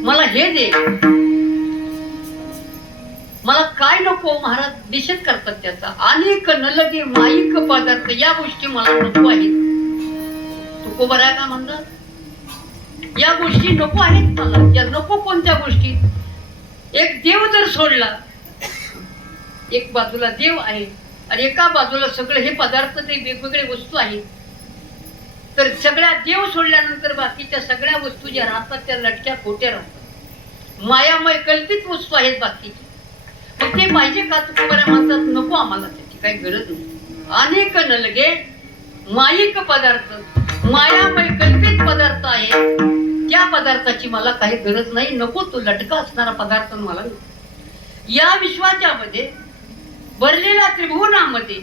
मला हे दे, मला काय नको. महाराज निषेध करतात त्याचा. अनेक नलगे माईक पदार्थ, या गोष्टी मला नको आहेत. तुकोबरा का म्हणतात, या गोष्टी नको आहेत मला. या नको कोणत्या गोष्टी? एक देव जर सोडला, एक बाजूला देव आहे आणि एका बाजूला सगळे हे पदार्थ, ते वेगवेगळे वस्तू आहेत, तर सगळ्या देव सोडल्यानंतर बाकीच्या सगळ्या वस्तू ज्या राहतात त्या लटक्या खोट्या राहतात, मायामय कल्पित वस्तू आहेत बाकीच्या. मग ते पाहिजे का? तुकोबरा म्हणतात, नको आम्हाला, त्याची काही गरज नाही. अनेक नलगे माईक पदार्थ, मायामय कल्पित पदार्थ आहे, त्या पदार्थाची मला काही गरज नाही. नको तो लटका असणारा पदार्थ मला नको. या विश्वाच्या मध्ये भरलेल्या त्रिभुवनामध्ये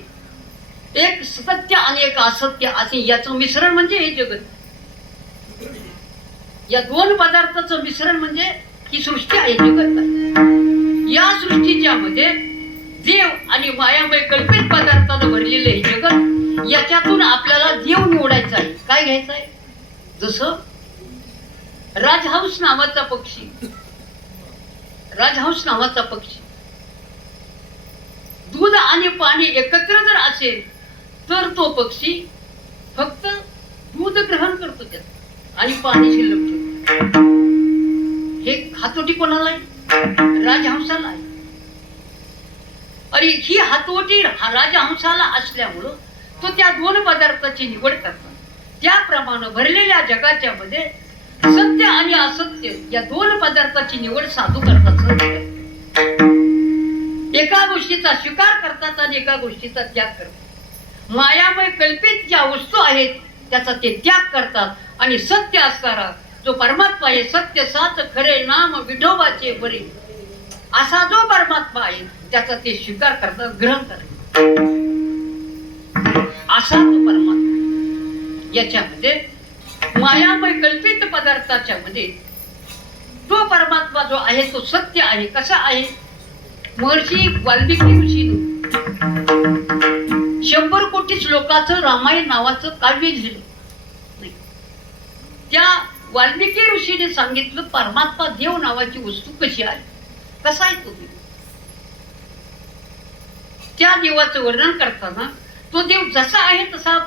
एक सत्य आणि एक असत्य असे याचं मिश्रण म्हणजे हे जगत. या दोन पदार्थाचं मिश्रण म्हणजे ही सृष्टी आहे, जगत आहे. या सृष्टीच्या मध्ये देव आणि मायामय कल्पित पदार्थानं भरलेले हे जगत, याच्यातून आपल्याला देव निवडायचा आहे. काय घ्यायचं आहे? जसं राजहंस नावाचा पक्षी, राजहंस नावाचा पक्षी दूध आणि पाणी एकत्र जर असेल तर तो पक्षी फक्त दूध ग्रहण करतो त्यात आणि पाणी शिल्लक ठेवतो. हे हातोटी कोणाला आहे? राजहंसाला आहे. आणि ही हातोटी राजहंसाला असल्यामुळं तो त्या दोन पदार्थाची निवड करतात. त्याप्रमाणे भरलेल्या जगाच्या मध्ये सत्य आणि असत्य या दोन पदार्थाची निवड साधू करतात. एका गोष्टीचा स्वीकार करतात आणि एका गोष्टीचा त्याग करतात. मायामय कल्पित ज्या वस्तू आहेत त्याचा ते त्याग करतात आणि सत्य असणारा जो परमात्मा आहे, सत्य साच खरे नाम विठोबाचे बरे, असा जो परमात्मा आहे त्याचा ते स्वीकार करतात, ग्रहण करतात. असा तो परमात्मा. याच्यामध्ये मायामय कल्पित पदार्थाच्या मध्ये तो परमात्मा जो आहे तो सत्य आहे. कसा आहे? महर्षी वाल्मिकी ऋषीने 100 कोटी श्लोकाचं रामायण नावाचं काव्य लिहिलं. त्या वाल्मिकी ऋषीने सांगितलं परमात्मा देव नावाची वस्तू कशी आहे, कसा आहे तो देव. त्या देवाचं वर्णन करताना तो देव जसा आहे तसा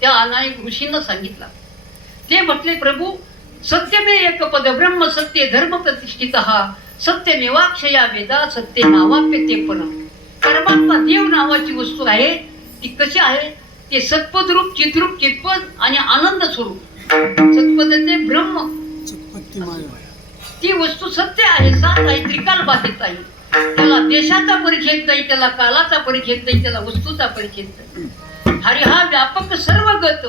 त्या अनायक ऋषींना सांगितला. ते म्हटले, प्रभू, सत्यमे एक पद ब्रह्म सत्य धर्म प्रतिष्ठित, सत्यमेवाक्षया वेदा सत्य नावाप्य ते पण. परमात्मा देव नावाची वस्तू आहे ती कशी आहे? ते सत्पदरूप, चित्रूप, चित्पद आणि आनंद स्वरूप. सत्पदते ब्रह्म, ती वस्तू सत्य आहे, सात आहे, त्रिकाल बाधित आहे. त्याला देशाचा परिच्छेद नाही, त्याला कालाचा परिच्छेद नाही, त्याला वस्तूचा परिच्छेद नाही. हरी हा व्यापक सर्वगत,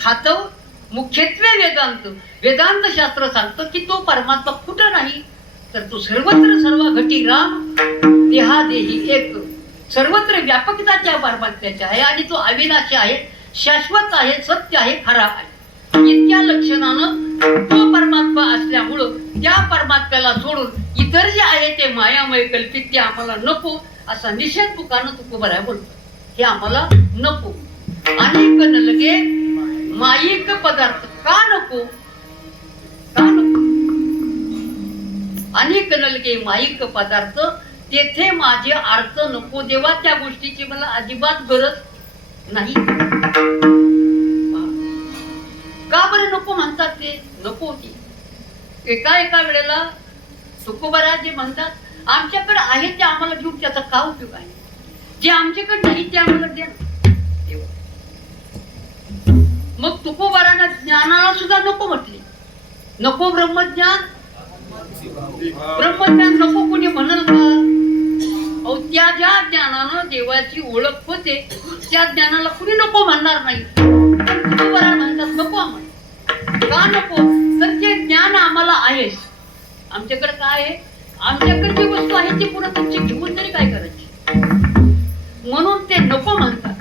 हातव मुख्यत्वे वेदांत. वेदांत शास्त्र सांगतं की तो परमात्मा कुठं नाही तर तो सर्वत्र सर्व घटी राम देहा देही एक. सर्वत्र व्यापकताच्या परमात्म्याच्या आहे आणि तो अविनाशी आहे, शाश्वत आहे, सत्य आहे, खरा आहे. इतक्या लक्षणानं तो परमात्मा असल्यामुळं त्या परमात्म्याला सोडून इतर जे आहे ते मायामय कल्पित ते आम्हाला नको, असा निषेध तुकानं तुकोबरा बोलतो. हे आम्हाला नको. अनेक नलगे माईक पदार्थ का नको? का नको? अनेक नलगे माईक पदार्थ, तेथे माझे अर्थ नको देवा. त्या गोष्टीची मला अजिबात गरज नाही. का बरं नको म्हणतात? ते नको होती. एका वेळेला तुकोबरा जे म्हणतात, आमच्याकडे आहे ते आम्हाला घेऊन त्याचा का उपयोग आहे? जे आमच्याकडे नाही ते आम्हाला द्या. मग तुकोबरानं ज्ञानाला सुद्धा नको म्हटले. नको ब्रह्मज्ञान, ब्रह्मज्ञान नको कोणी म्हणल का? अहो, त्या ज्या ज्ञानानं देवाची ओळख होते त्या ज्ञानाला कुणी नको म्हणणार नाही. तुकोबरा म्हणतात नको आम्हाला. का नको? तर ते ज्ञान आम्हाला आहेच. आमच्याकडे काय आहे? आमच्याकडे जी वस्तू आहे ती पुन्हा तुमची घेऊन तरी काय करायची? म्हणून ते नको म्हणतात.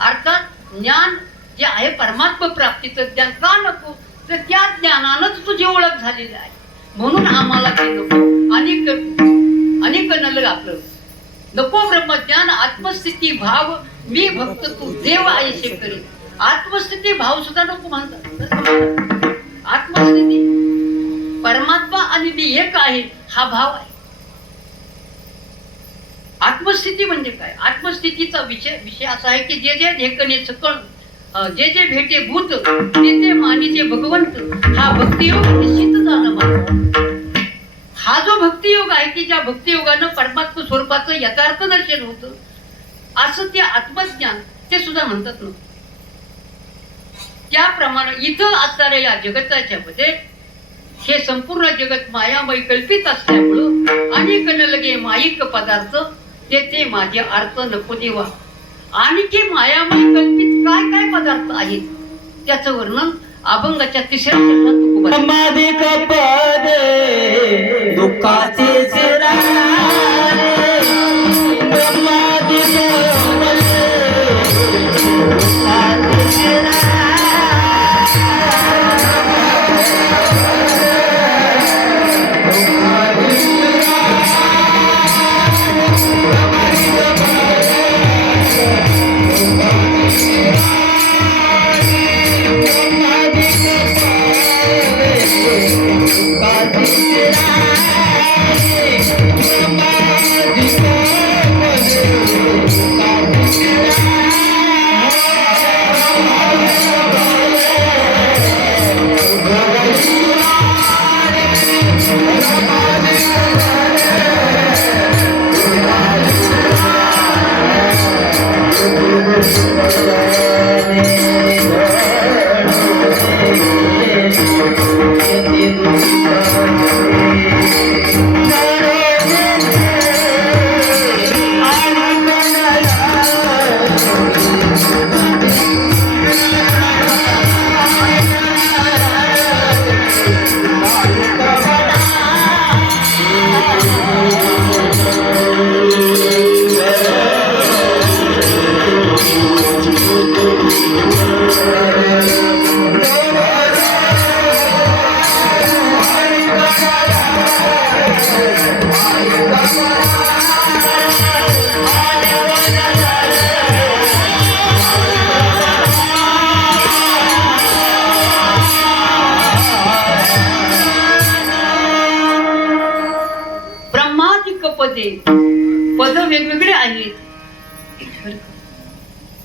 अर्थात ज्ञान जे आहे परमात्मा प्राप्तीचं ज्ञान का नको? तर त्या ज्ञानानंच तुझी ओळख झालेली आहे म्हणून आम्हाला ते नको. अनेक नलग आपलं नको ब्रह्मज्ञान, आत्मस्थिती भाव, मी भक्त तू देव आहे करी. आत्मस्थिती भाव सुद्धा नको म्हणतात. आत्मस्थिती, परमात्मा आणि मी एक आहे हा भाव आहे. आत्मस्थिती म्हणजे काय? आत्मस्थितीचा विषय असा आहे की जे जे ढेकणे सकळ, जे जे भेटे भूत, ते ते मानिचे भगवंत, हा भक्तियोग निश्चित झाला माझा. हा जो भक्तियोग आहे की ज्या भक्तियोगानं परमात्मा स्वरूपाचं यथार्थ दर्शन होतं, असं ते आत्मज्ञान ते सुद्धा म्हणतात ना. त्याप्रमाणे इथं असणाऱ्या या जगताच्या मध्ये हे संपूर्ण जगत मायामय कल्पित असल्यामुळं अनेक नलगे माईक पदार्थ ते ते माझे अर्थ नको देवा. आणखी मायामय कल्पित काय काय पदार्थ आहेत त्याचं वर्णन अभंगाच्या 3ऱ्या शब्दात तुकोबा. समाधिक पदे दुःखाचे चिरारे, समाधिक पदे दुःखाचे चिरारे. पद वेगवेगळे आहेत,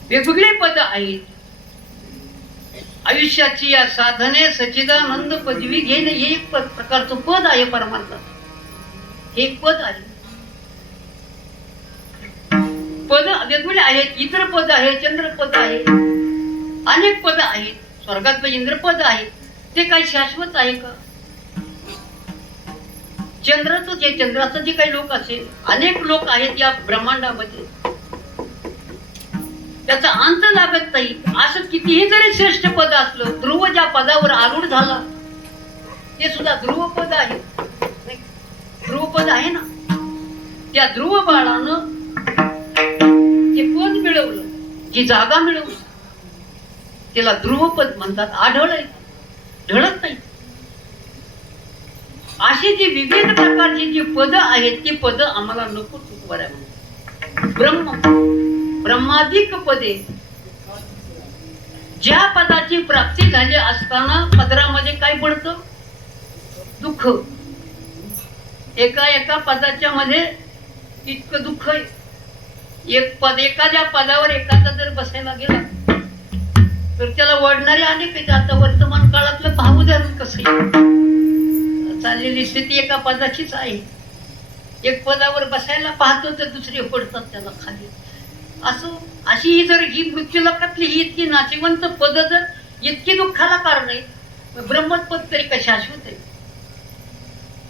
वेगवेगळे पद आहेत. आयुष्याची या साधने सच्चिदानंद पदवी घेणे हे एक प्रकारचं पद आहे परमार्थाचं. हे एक पद आहे. पद वेगवेगळे आहेत. इतर पद आहे, चंद्रपद आहे, अनेक पद आहेत. स्वर्गातलं इंद्रपद आहे. ते काही शाश्वत आहे का? चंद्राचं जे काही लोक असेल, अनेक लोक आहेत या ब्रह्मांडामध्ये, त्याचा अंत लागत नाही. असं कितीही जरी श्रेष्ठ पद असलं, ध्रुव ज्या पदावर आरूढ झाला ते सुद्धा ध्रुवपद आहे. ध्रुवपद आहे ना. त्या ध्रुव बाळानं जे पद मिळवलं, जी जागा मिळवली, त्याला ध्रुवपद म्हणतात. आढळ ढळत नाही. अशी जी विविध प्रकारची जी पद आहेत ती पद आम्हाला नको तुकवाऱ्या. ब्रह्मादिक पदे, ज्या पदाची प्राप्ती झाली असताना पदरामध्ये काय पडतं? दुःख. एका पदाच्या मध्ये इतकं दुःख आहे. एक पद, एखाद्या पदावर एखादा जर बसायला गेला तर त्याला वडणारे अनेक आहेत. आता वर्तमान काळातलं भावधरण कसं चाललेली स्थिती एका पदाचीच आहे. एक पदावर बसायला पाहतो तर दुसरे पडतात त्याला खाली. अशी ही जर ही मृत्यूलोकातली ही इतकी नाशिवंत पद जर इतकी दुःखाला कारण आहे, ब्रह्मपद तरी का शाश्वत आहे?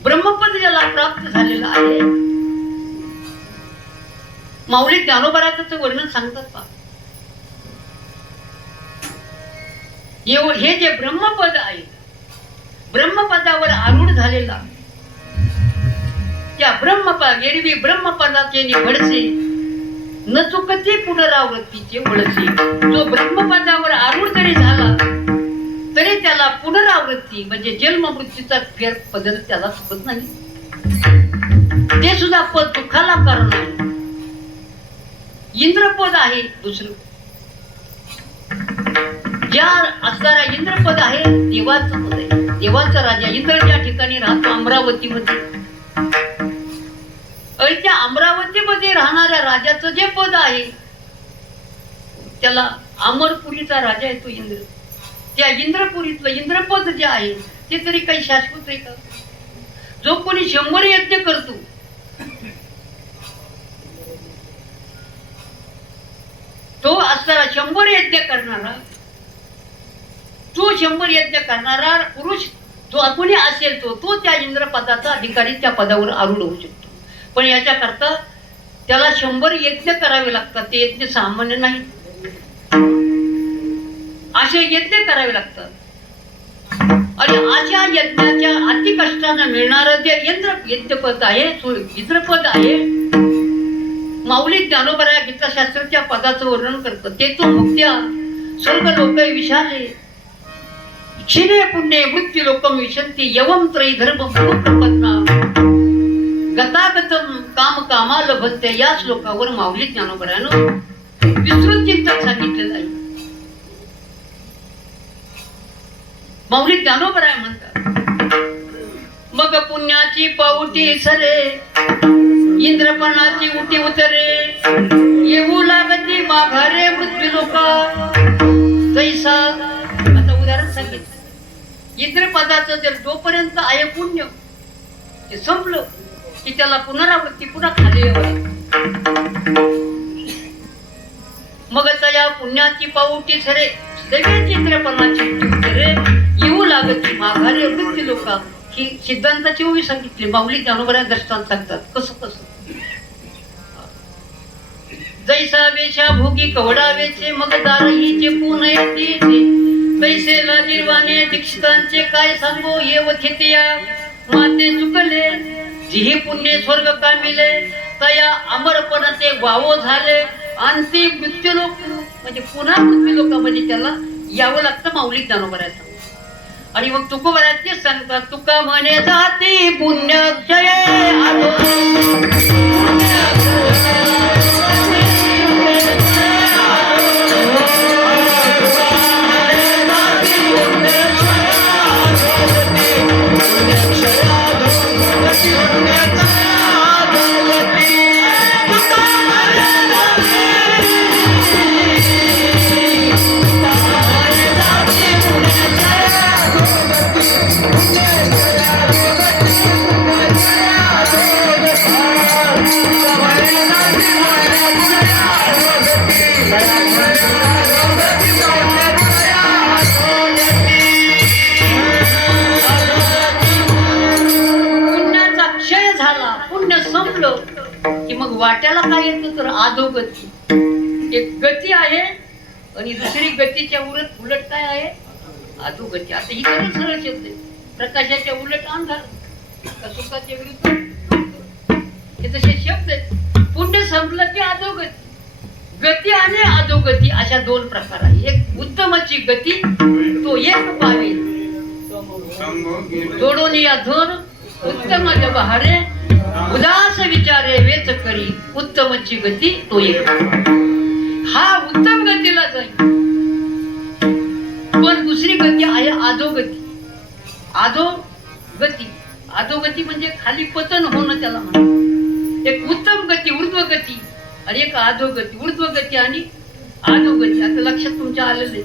ब्रह्मपद ज्याला प्राप्त झालेलं आहे, माऊली ज्ञानोबराचं वर्णन सांगतात पहा. हे जे ब्रह्मपद आहे, ब्रह्मपदावर आरूढ झालेला त्या एरवी ब्रह्मपदाचे निघडसे न चुकते पुनरावृत्तीचे वळसे. जो ब्रह्मपदावर आरूढ जरी झाला तरी त्याला पुनरावृत्ती म्हणजे जन्म मृत्यूचा फेर पदर त्याला चुकत नाही. ते सुद्धा पद दुःखाला कारण आहे. इंद्रपद आहे दुसरं. ज्या असणारा इंद्रपद आहे देवाचं पद आहे. देवाचा राजा इंद्र ज्या ठिकाणी राहतो अमरावतीमध्ये, आणि त्या अमरावतीमध्ये राहणाऱ्या राजाचं जे पद आहे त्याला अमरपुरीचा राजा आहे तो इंद्र. त्या इंद्रपुरीतलं इंद्रपद जे आहे ते तरी काही शाश्वत आहे का? जो कोणी 100 यज्ञ करतो तो असणारा 100 यज्ञ करणारा, तो 100 यज्ञ करणारा पुरुष जो कोणी असेल तो त्या इंद्रपदाचा अधिकारी त्या पदावर आरूढ होऊ शकतो. पण याच्याकरता त्याला 100 यज्ञ करावे लागतात. ते यज्ञ सामान्य नाही, असे यज्ञ करावे लागतात. आणि अशा यज्ञाच्या अति कष्टानं मिळणारं जे यज्ञपद आहे, इंद्रपद आहे, माऊली ज्ञानोबा या गीताशास्त्राच्या पदाचं वर्णन करतं. ते तो मुक्त्या स्वर्ग लोक विशाले क्षीणे पुण्ये मृत्यू लोकम विशंती यवम त्रयी धर्म प्रपन्ना गतागतम काम कामाला भलते. या श्लोकावर माऊली ज्ञानोबरानं विस्तृत चिंतन सांगितलेलं आहे. माऊली ज्ञानोबराय म्हणतात, मग पुण्याची पाऊटी सरे इंद्रपणाची उटी उतरे येऊ लागती माघारे मृत्यू लोका जैसा. आता उदाहरण सांगितलं, इंद्रपदाचं जर जोपर्यंत आहे पुण्य ते संपलं की त्याला पुनरावृत्ती पुन्हा खाली यावं. मग त्या पुण्याची पाऊटी सरे सगळ्याच इंद्रपणाची उटी उतरे येऊ लागती माघारे मृत्यू लोका. ही सिद्धांताची ओवी सांगितली. माऊली ज्ञानोबा दृष्टांत सांगतात कसं कसं. जैसा वेशा भोगी कवडा वेचे मग दार हिचे पुन येते तैसे लाजीरवाने दीक्षितांचे काय सांगो येव थितिया माते चुकले जिही पुण्य स्वर्ग कामिले तया अमरपणाचे वावो झाले अंतिम मृत्यू लोक. म्हणजे पुन्हा मृत्यू लोकांमध्ये त्याला यावं लागतं. माऊली ज्ञानोबा सांगतात. आणि मग तुकोबरात तेच सांगतात, तुका म्हणे जाती पुण्यक्षय की मग वाट्याला काय येतं तर अधोगती. एक गती आहे आणि दुसरी गतीच्या उलट उलट काय आहे अधोगती. आता ही सरळ सरळ शब्द आहे. प्रकाशाच्या उलट अंधार, सुखाच्या विरुद्ध हे तसे शब्द आहेत. पुण्य संपलं की अधोगती. गती आणि अधोगती अशा 2 प्रकार आहे. एक उत्तमाची गती तो एक पावे जोडून या धोर उत्तम बहारे उदास विचारे वेच करी उत्तमची गती तो एक. हा उत्तम गतीला जाईल. पण दुसरी गती आहे अधोगती. अधोगती म्हणजे खाली पतन होणं त्याला म्हणतात. एक उत्तम गती ऊर्ध्वगती आणि एक अधोगती. ऊर्ध्वगती आणि अधोगती आता लक्षात तुमच्या आलेलं आहे.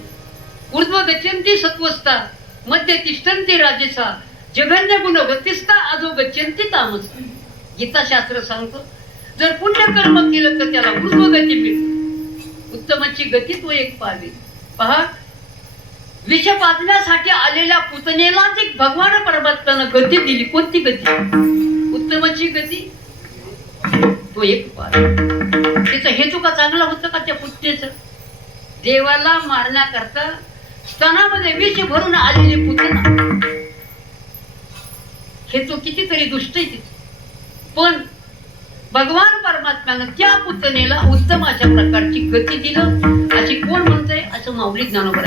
ऊर्ध्वगत्यंती सत्वस्था मध्ये तिष्ठन्ति राजसा जघन्य गुण गतिस्था अधोगत्यंती तामस. गीताशास्त्र सांगतो जर पुण्य कर्म केलं तर त्याला ऊर्ध्वगती मिळते. उत्तमाची गती तो एक पावे. पहा, विष पाजण्यासाठी आलेल्या पुतनेलाच एक भगवान परमात्म्यानं गती दिली. कोणती गती? उत्तमाची गती तो एक पावे. त्याचा हेतू का चांगला होतं का त्या पुतनेचं? देवाला मारण्याकरता स्तनामध्ये विष भरून आलेली पुतना. हेतू कितीतरी दुष्ट आहे तिचं. पण भगवान परमात्म्यानं त्या पुतनेला उत्तम अशा प्रकारची गती दिलं. अशी कोण म्हणतंय? असं माऊली ज्ञानोबा.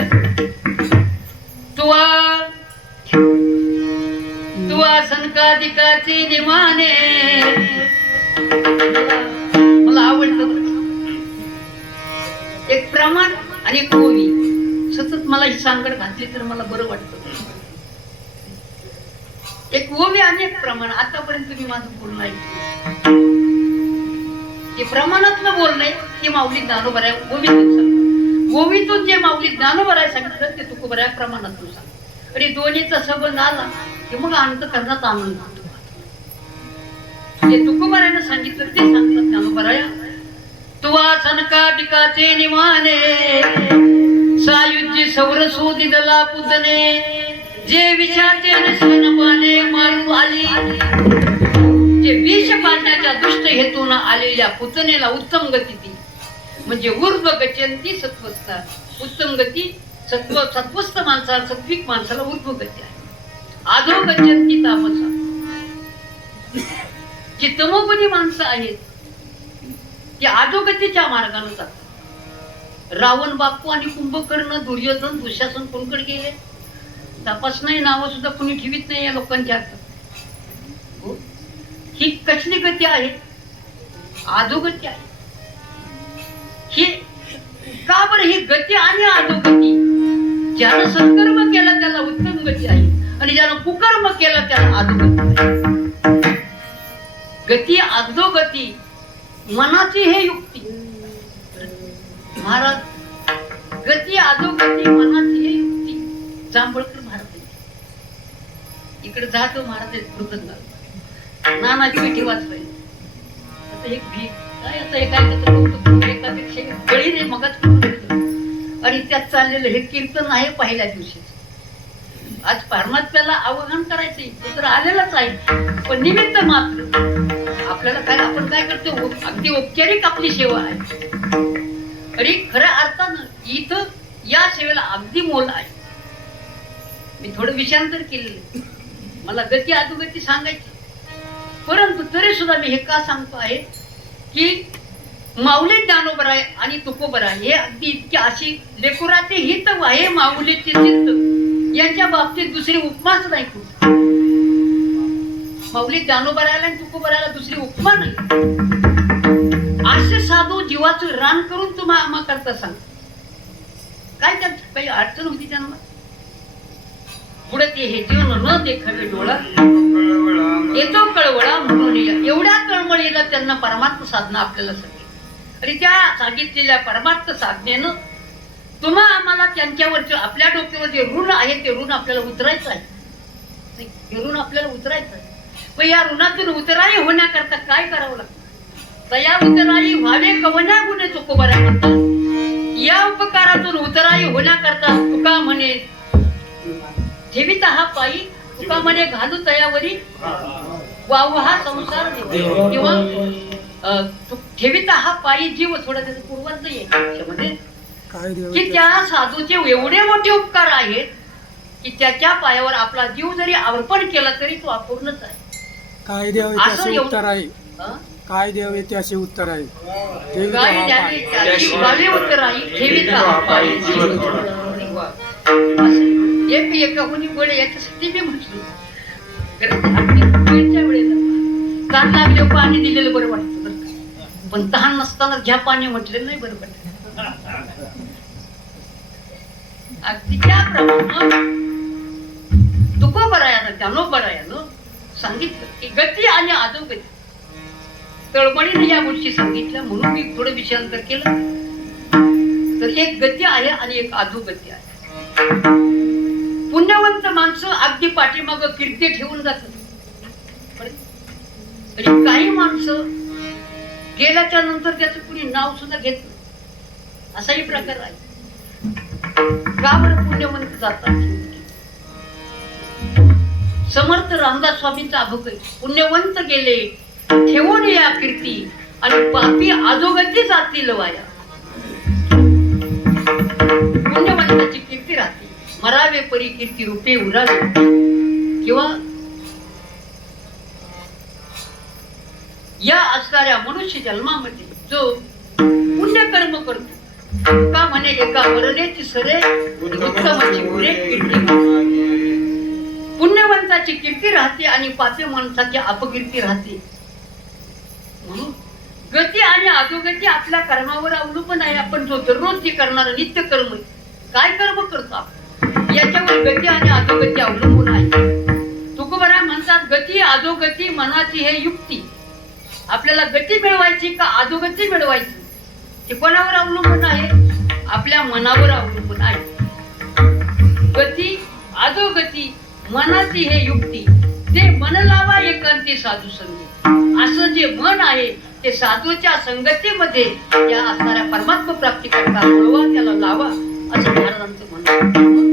तुवा सनकादिकाची निमाने मला आवडतं. एक प्रमाण आणि एक ओवी सतत मला ही सांगड घातली तर मला बरं वाटतं. एक ओवी आणि एक प्रमाण. आतापर्यंत तुम्ही माझं बोलणं ऐकलं, जे प्रमाणातलं बोलणं आहे ते माऊली ज्ञानोबराय ओवीतून सांगतात. ओवीतून जे माऊली ज्ञानोबराय सांगितलं ते तुकोबराय प्रमाणातून सांगतात. आणि दोन्हीचा संबंध आला की मग अंतःकरणात आनंद होतो. जे तुकोबरायनं सांगितलं ते सांगतात ज्ञानोबराय. तुवा सनका बिकाचे निमाने सायुज्य सौरसू दिदला पुतने जे विचारते नसेन पाने मारू आली. जे विष पाडण्याच्या दुष्ट हेतून आलेल्या पुतनेला उत्तम गती दी, म्हणजे ऊर्ध्व गचंती सत्वस्था. उत्तम गती सत्वस्थ माणसाला, सात्विक माणसाला ऊर्ध्व गती आहे. आधो गचंती तामसा, जी तमोगुणी माणसं आहेत ती अधोगतीच्या मार्गाने जातात. रावण बापू आणि कुंभकर्ण, दुर्योधन, दुःशासन कोणकडे गेले तपास नाही. नावं सुद्धा कुणी ठेवीत नाही या लोकांच्या हातात. ही कसली गती आहे? अधोगती आहे. ही का बरं? ही गती आणि अधोगती, ज्यानं सत्कर्म केला त्याला उत्तम गती आहे आणि ज्यानं कुकर्म केला त्याला अधोगती आहे. गती अधोगती मनाची हे युक्ती. महाराज, गती अधोगती मनाची हे युक्ती जांभळकर महाराज इकडे जातो. महाराज कृतज्ञ नानाची पेटी वाचवाय. आता एक भीक काय, आता एकापेक्षा बळी रे मगच. आणि त्यात चाललेलं हे कीर्तन आहे पहिल्या दिवशी. आज परमात्म्याला आवाहन करायचंय तर आलेलाच आहे, पण निमित्त मात्र आपल्याला काय, आपण काय करतो, अगदी औपचारिक आपली सेवा आहे. आणि खऱ्या अर्थानं इथं या सेवेला अगदी मोल आहे. मी थोडं विषयांतर केलेलं, मला गती अधोगती सांगायची, परंतु तरी सुद्धा मी हे का सांगतो आहे की माऊली ज्ञानोबराय आणि तुकोबराय हे अगदी इतके अशी लेकुराचे हित आहे. माऊलीचे चित्त यांच्या बाबतीत दुसरी उपमाच नाही. खूप माऊली ज्ञानोबरायला आणि तुकोबरायला दुसरी उपमा नाही. असे साधू जीवाचं रान करून तुम्हा आम्हा करता सांग. काय त्यात काही अडचण होती त्यांना? पुढे ते हे जीवन न देखावे डोळा येतो कळवळा म्हणून एवढ्या कळवळीला त्यांना परमार्थ साधना आपल्याला सांगितली. आणि त्या सांगितलेल्या परमार्थ साधनेनं तुम्हा आम्हाला त्यांच्यावरचे आपल्या डोक्यावर जे ऋण आहे ते ऋण आपल्याला उतरायचं आहे. हे ऋण आपल्याला उतरायचं आहे. पण या ऋणातून उतराई होण्याकरता काय करावं लागतं? तया उतराई व्हावे कवन्या गुणे तुकोबराय म्हणतात. या उपकारातून उतराई होण्याकरता तुका म्हणे ठेविता हा पायी, तुका म्हणे घालू तयावरी वाव हा संसार देव. किंवा ठेविता हा पायी जीव, थोडा त्याचा पूर्वार्थ आहे की त्या साधूचे एवढे मोठे उपकार आहेत की त्याच्या पायावर आपला जीव जरी अर्पण केला तरी तो अपूर्णच आहे. काय देव असे उत्तर आहे, काय देव येते असे उत्तर आहे. काय द्यावे उत्तर आहे ठेविता हा पायी. एक एकाहून बळे याच्यासाठी मी म्हटलं वेळेला तहान लागले पाणी दिलेलं बरं वाटतं, पण तहान नसताना घ्या पाणी म्हटलेलं नाही बरं वाटत. अगदी त्याप्रमाणे तुकोबरायानं ज्ञानोबरायानं सांगितलं की गती आणि अधोगती. तळमळीने या गोष्टी सांगितल्या म्हणून मी थोडं विषयांतर केलं. तर एक गती आहे आणि एक अधोगती आहे. पुण्यवंत माणसं अगदी पाठीमाग कीर्ती ठेवून जातात. आणि काही माणसं गेल्याच्या नंतर त्याचं कुणी नाव सुद्धा घेत नाही. असाही प्रकार आहे. का बरं पुण्यवंत जातात? समर्थ रामदास स्वामींचा अभंग आहे. पुण्यवंत गेले ठेवून या कीर्ती आणि पापी अधोगती जातील वाया. पुण्यवंताची कीर्ती राहते. मरावे परी कीर्ती रूपे उरावे. किंवा या असणाऱ्या मनुष्य जन्मामध्ये जो पुण्यकर्म करतो का म्हणे एका वरण्याची सरे उत्तमाची पुरे कीर्ती. पुण्यवंताची कीर्ती राहते आणि पापी माणसाची अपकीर्ती राहते. म्हणून गती आणि अधोगती आपल्या कर्मावर अवलंबून आहे. आपण जो दररोज जे करणारा नित्य कर्म काय कर्म करतो याच्यावर गती आणि अधोगती अवलंबून आहे. तुकोबराय म्हणतात अधोगती मनाची हे युक्ती. आपल्याला गती मिळवायची का अधोगती मिळवायची ते कोणावर अवलंबून आहे? आपल्या मनावर अवलंबून आहे. गती अधोगती मनाची हे युक्ती, ते मन लावा एकांती साधू संगी. असं जे मन आहे ते साधूच्या संगतीमध्ये या असणाऱ्या परमात्मा प्राप्ती करता मिळवा, त्याला लावा, असं महाराजांचं म्हणणं.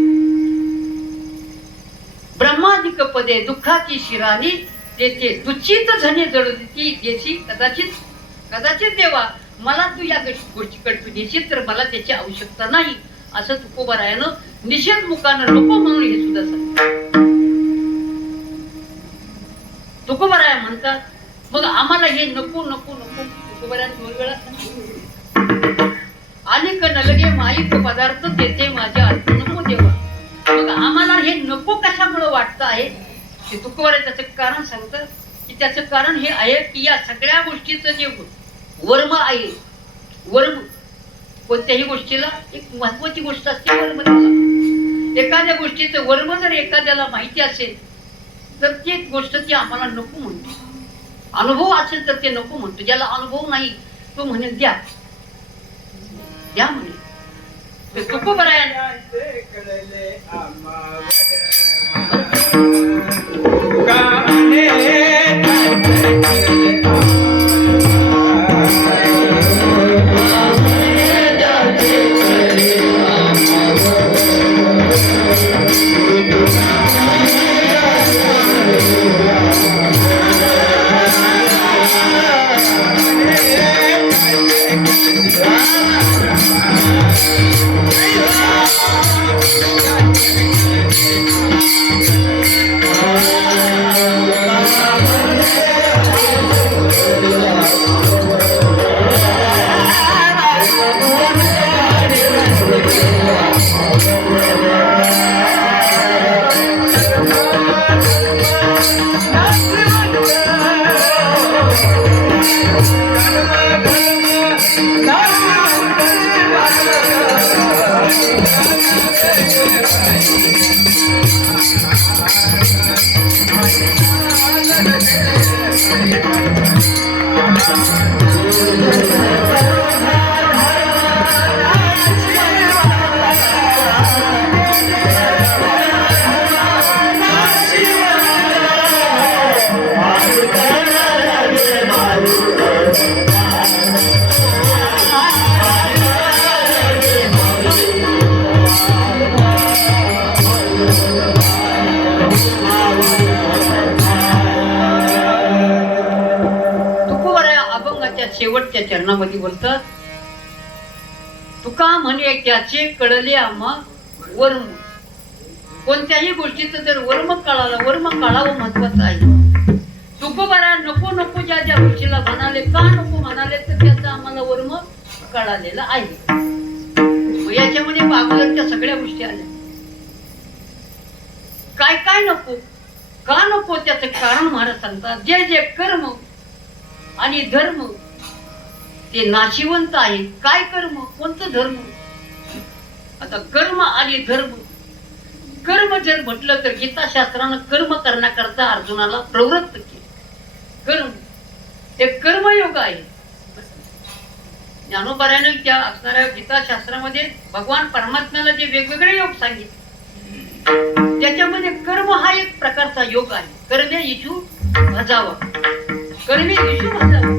ब्रह्मादिक पदे दुःखाची शिरानी तेथे तुच्छित झणे जडती देशी. कदाचित देवा मला तू या गोष्टीकडे तू देशील तर मला त्याची आवश्यकता नाही, असं तुकोबारायानं निषेध मुखानं नको म्हणून हे सुद्धा सांगितलं. तुकोबाराया म्हणतात मग आम्हाला हे नको नको नको. तुकोबारायानं 2 वेळा सांगितलं. अनेक नलगे माईक पदार्थ तेथे माझ्या अर्थ नको देवा. मग आम्हाला हे नको कशामुळे वाटतं आहे ते तुकोबाराया त्याचं कारण सांगतात की त्याचं कारण हे आहे की या सगळ्या गोष्टीचं जे वर्म आहे, वर्म कोणत्याही गोष्टीला एक महत्वाची गोष्ट असते वर्म. एखाद्या गोष्टीचं वर्म जर एखाद्याला माहिती असेल तर ती गोष्ट ती आम्हाला नको म्हणतो. अनुभव असेल तर ते नको म्हणतो. ज्याला अनुभव नाही तो म्हणेल द्या द्या म्हणे. तुकोबाराया शेवटच्या चरणामध्ये बोलतात तुका म्हणे त्याचे कळले आम्हा वर्म. कोणत्याही गोष्टीचं जर वर्म कळालं, वर्म कळावं महत्वाचं आहे. तुकोबाराया नको नको ज्या ज्या गोष्टीला म्हणाले, का नको म्हणाले तर त्याचा आम्हाला वर्म कळालेला आहे. याच्यामध्ये अगोदरच्या सगळ्या गोष्टी आल्या. काय काय नको का नको त्याचं कारण महाराज सांगतात. जे जे कर्म आणि धर्म ते नाशिवंत आहे. काय कर्म कोणतं धर्म? आता कर्म आणि धर्म. कर्म जर म्हटलं तर गीताशास्त्रानं कर्म करण्याकरता अर्जुनाला प्रवृत्त केले. कर्म हे कर्मयोग आहे. ज्ञानोबारायानं त्या असणाऱ्या गीताशास्त्रामध्ये भगवान परमात्म्याला जे वेगवेगळे योग सांगितले त्याच्यामध्ये कर्म हा एक प्रकारचा योग आहे. कर्मे इशू भजावा, कर्मे इशू भजावा.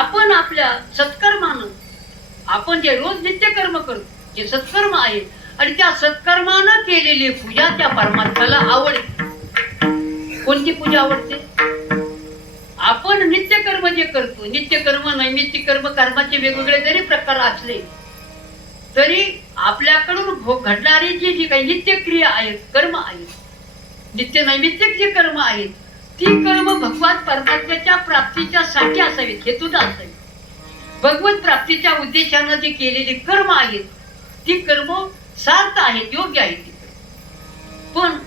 आपण आपल्या सत्कर्मानं आपण जे रोज नित्य कर्म करतो जे सत्कर्म आहे आणि त्या सत्कर्मानं केलेली पूजा त्या परमात्म्याला आवडते. कोणती पूजा आवडते? आपण नित्यकर्म जे करतो, नित्यकर्म नैमित्तिक कर्म, कर्माचे वेगवेगळे जरी प्रकार असले तरी आपल्याकडून घडणारी जी काही नित्यक्रिया आहेत, कर्म आहेत, नित्य नैमित्तिक जी कर्म आहेत ती कर्म भगवत परमात्म्याच्या प्राप्तीच्या साठी असावीत, हेतून असावी. भगवत प्राप्तीच्या उद्देशानं जी केलेली कर्म आहेत ती कर्म सार्थ आहेत, योग्य आहेत. पण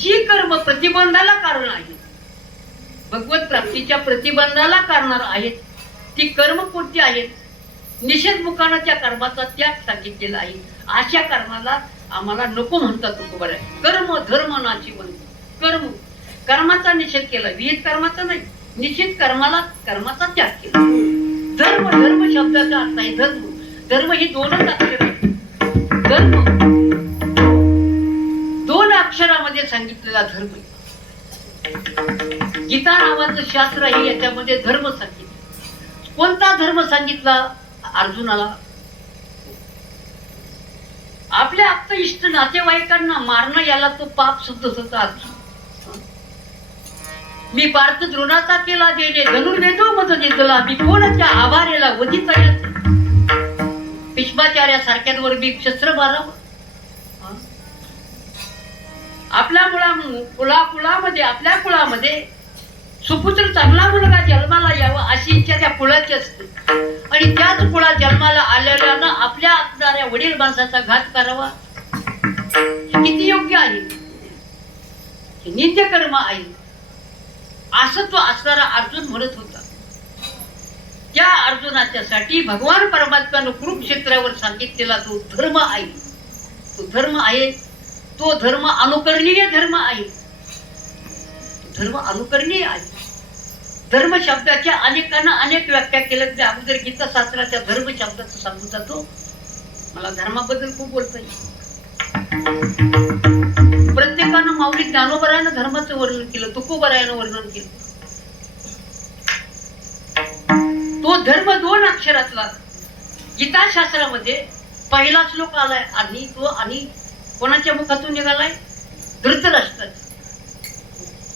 जी कर्म प्रतिबंधाला कारण आहेत, भगवत प्राप्तीच्या प्रतिबंधाला करणार आहेत, ती कर्म कोणती आहेत? निषेध मुखानं त्या कर्माचा त्याग सांगितलेला आहे. अशा कर्माला आम्हाला नको म्हणतात तुकोबाराया. कर्म धर्म नाशिवंत. कर्म कर्माचा निषेध केला, विहित कर्माचा नाही, निश्चित कर्माचा त्याग केला. धर्म शब्दाचा अर्थ आहे धर्म ही दोनच अक्षर आहेत. धर्म 2 अक्षरामध्ये सांगितलेला धर्म. गीता नावाचं शास्त्र आहे, याच्यामध्ये धर्म सांगितलं. कोणता धर्म सांगितला अर्जुनाला? आपल्या आप्त इष्ट नातेवाईकांना मारणं, याला तो पाप शुद्ध होता. अर्जुन, मी पार्थ द्रोणाचा केला देणे, धनुर्वेदो मज जिंकला, मी कोणाच्या आभारेला वधिता याचे, भीष्माचार्यासारख्यांवर मी शस्त्र मारावं. आपल्या कुळामध्ये सुपुत्र चांगला मुलगा जन्माला यावा अशी इच्छा त्या कुळाची असते. आणि त्याच कुळा जन्माला आलेल्यानं आपल्या असणाऱ्या वडील माणसाचा घात करावा, किती योग्य आहे? नित्य कर्म आहे असं तो असणारा अर्जुन म्हणत होता. त्या अर्जुनाच्यासाठी भगवान परमात्म्यानं कुरुक्षेत्रावर सांगितलेला तो धर्म आहे. तो धर्म अनुकरणीय धर्म आहे. धर्म शब्दाच्या अनेकांना अनेक व्याख्या केल्या. त्या अगोदर गीता शास्त्राच्या धर्म शब्दाचं सांगून जातो. मला धर्माबद्दल खूप बोलता येईल. प्रत्येकानं माऊली ज्ञानोबरायानं धर्माचं वर्णन केलं, तुकोबरायानं वर्णन केलं. तो धर्म 2 अक्षरातला. गीता शास्त्रामध्ये पहिला श्लोक आलाय आणि कोणाच्या मुखातून निघालाय? धृतराष्ट्राचा.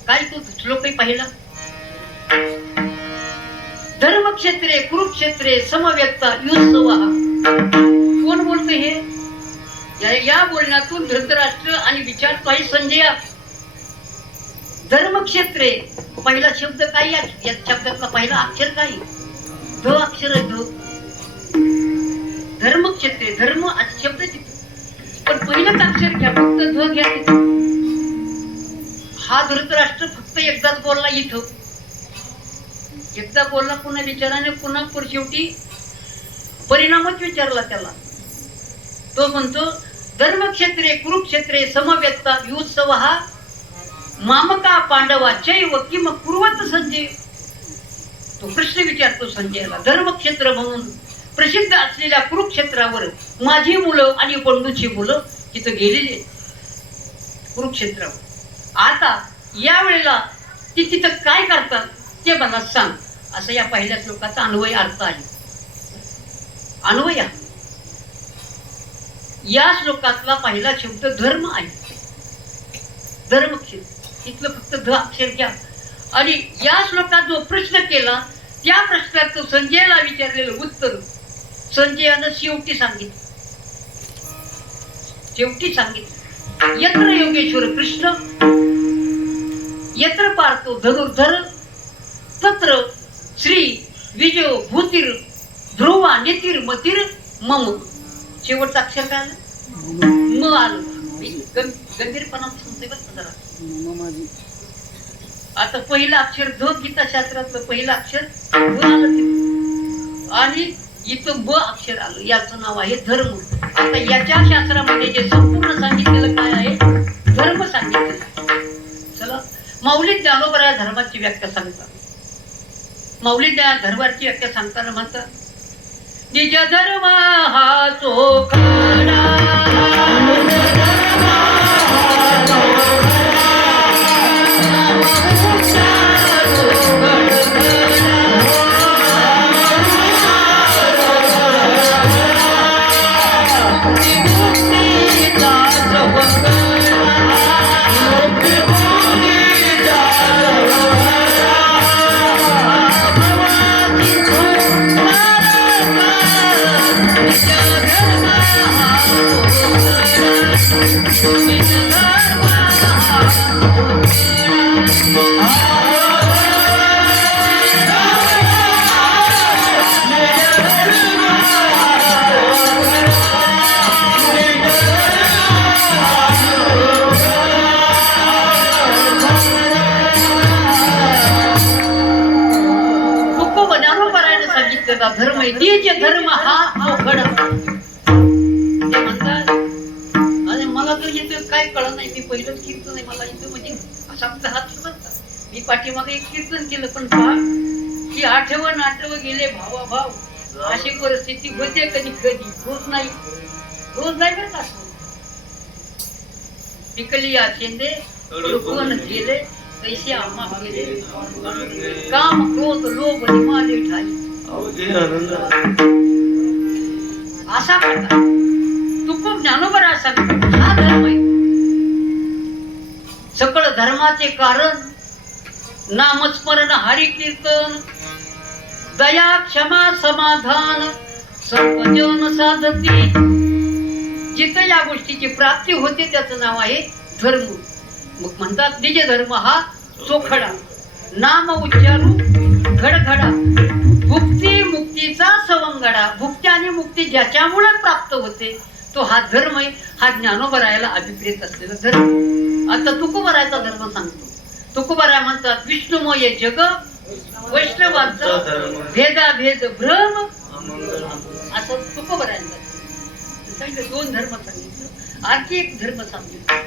काय तो श्लोकही पाहिला? धर्मक्षेत्रे कुरुक्षेत्रे समव्यक्ता युत्सवः. कोण बोलतो हे? या बोलण्यातून धृतराष्ट्र आणि विचारतो आहे संजय. धर्मक्षेत्रे पहिला शब्द काय? या शब्दातला पहिला अक्षर काय? ध अक्षर आहे. ध. धर्मक्षेत्रे, धर्म शब्द तिथे, पण पहिलंच अक्षर घ्या, फक्त ध घ्या तिथे. हा धृतराष्ट्र फक्त एकदाच बोलला इथं. एकदा बोलला, पुन्हा विचाराने पुन्हा शेवटी परिणामच विचारला त्याला. तो म्हणतो धर्मक्षेत्रे कुरुक्षेत्रे समव्यक्ता युत्सवः मामका पांडवा चैव किम कुर्वत संजय. तो प्रश्न विचारतो संजयाला. धर्मक्षेत्र म्हणून प्रसिद्ध असलेल्या कुरुक्षेत्रावर माझी मुलं आणि बंडूची मुलं तिथं गेलेली आहेत. कुरुक्षेत्रावर आता या वेळेला ती तिथं काय करतात ते मला सांग, असं या पहिल्या श्लोकाचा अन्वय अर्थ आहे. अन्वय या श्लोकातला पहिला शब्द धर्म आहे. धर्मक्षेत्र इथलं फक्त ध अक्षर घ्या. आणि या श्लोकात जो प्रश्न केला त्या प्रश्नाचं संजयाला विचारलेलं उत्तर संजयानं शेवटी सांगितलं. यत्र योगेश्वर कृष्ण यत्र पार्थो धनुर्धर तत्र श्री विजयो भूतिर ध्रुवा नितिर मतिर मम. शेवटचं अक्षर काय आलं? म आलं. गंभीरपणा सांगते बस जरा. आता पहिलं अक्षर ध, गीता शास्त्रातलं पहिलं अक्षर ध आलं तिथं, आणि इथं ब अक्षर आलं. याचं नाव आहे धर्म. आता याच्या शास्त्रामध्ये जे संपूर्ण सांगितलेलं काय आहे? धर्म सांगितलेलं. चला, माऊली ज्ञानोबराया धर्माची व्याख्या सांगतात. माऊली धर्माची व्याख्या सांगताना म्हणतात, निज धर्म हा चोखाडा, धर्म आहे. निज धर्म हा अवघड. ते म्हणतात, अरे मला मला तर इथं काय कळलं नाही. मी पहिलंच कीर्तन आहे, मला इथं म्हणजे असा हात सुद्धा मी पाठीमागे एक कीर्तन केलं, पण पहा की आठवण गेले भावाभाव. अशी परिस्थिती होते कधी कधी, रोज नाही बरं का. पिकली या शेंदे रुकवून गेले कैसे आम्हा गेले, काम क्रोध लोभ निमाले ठाई. असा प्रकार तुकोब ज्ञानोबा सांगतो. हा धर्म आहे सकळ धर्माचे कारण. नामस्मरण हरि कीर्तन दया क्षमा समाधान सर्वजन साधती. जिथं या गोष्टीची प्राप्ती होते त्याचं नाव आहे धर्म. मग म्हणतात निज धर्म हा चोखडा, नाम उच्चारू घडघडा, भुक्ती मुक्तीचा सवंगडा. भुक्ती आणि मुक्ती ज्याच्यामुळे प्राप्त होते तो हा धर्म आहे. हा ज्ञानोबरायाला अभिप्रेत असलेला धर्म. आता तुकोबरायाचा धर्म सांगतो. तुकोबराय म्हणतात विष्णुमय जग वैष्णवांचा भेदाभेद भ्रम. असं तुकोबरायांचं सांगितलं. दोन धर्म सांगितलं. आणखी एक धर्म सांगितलं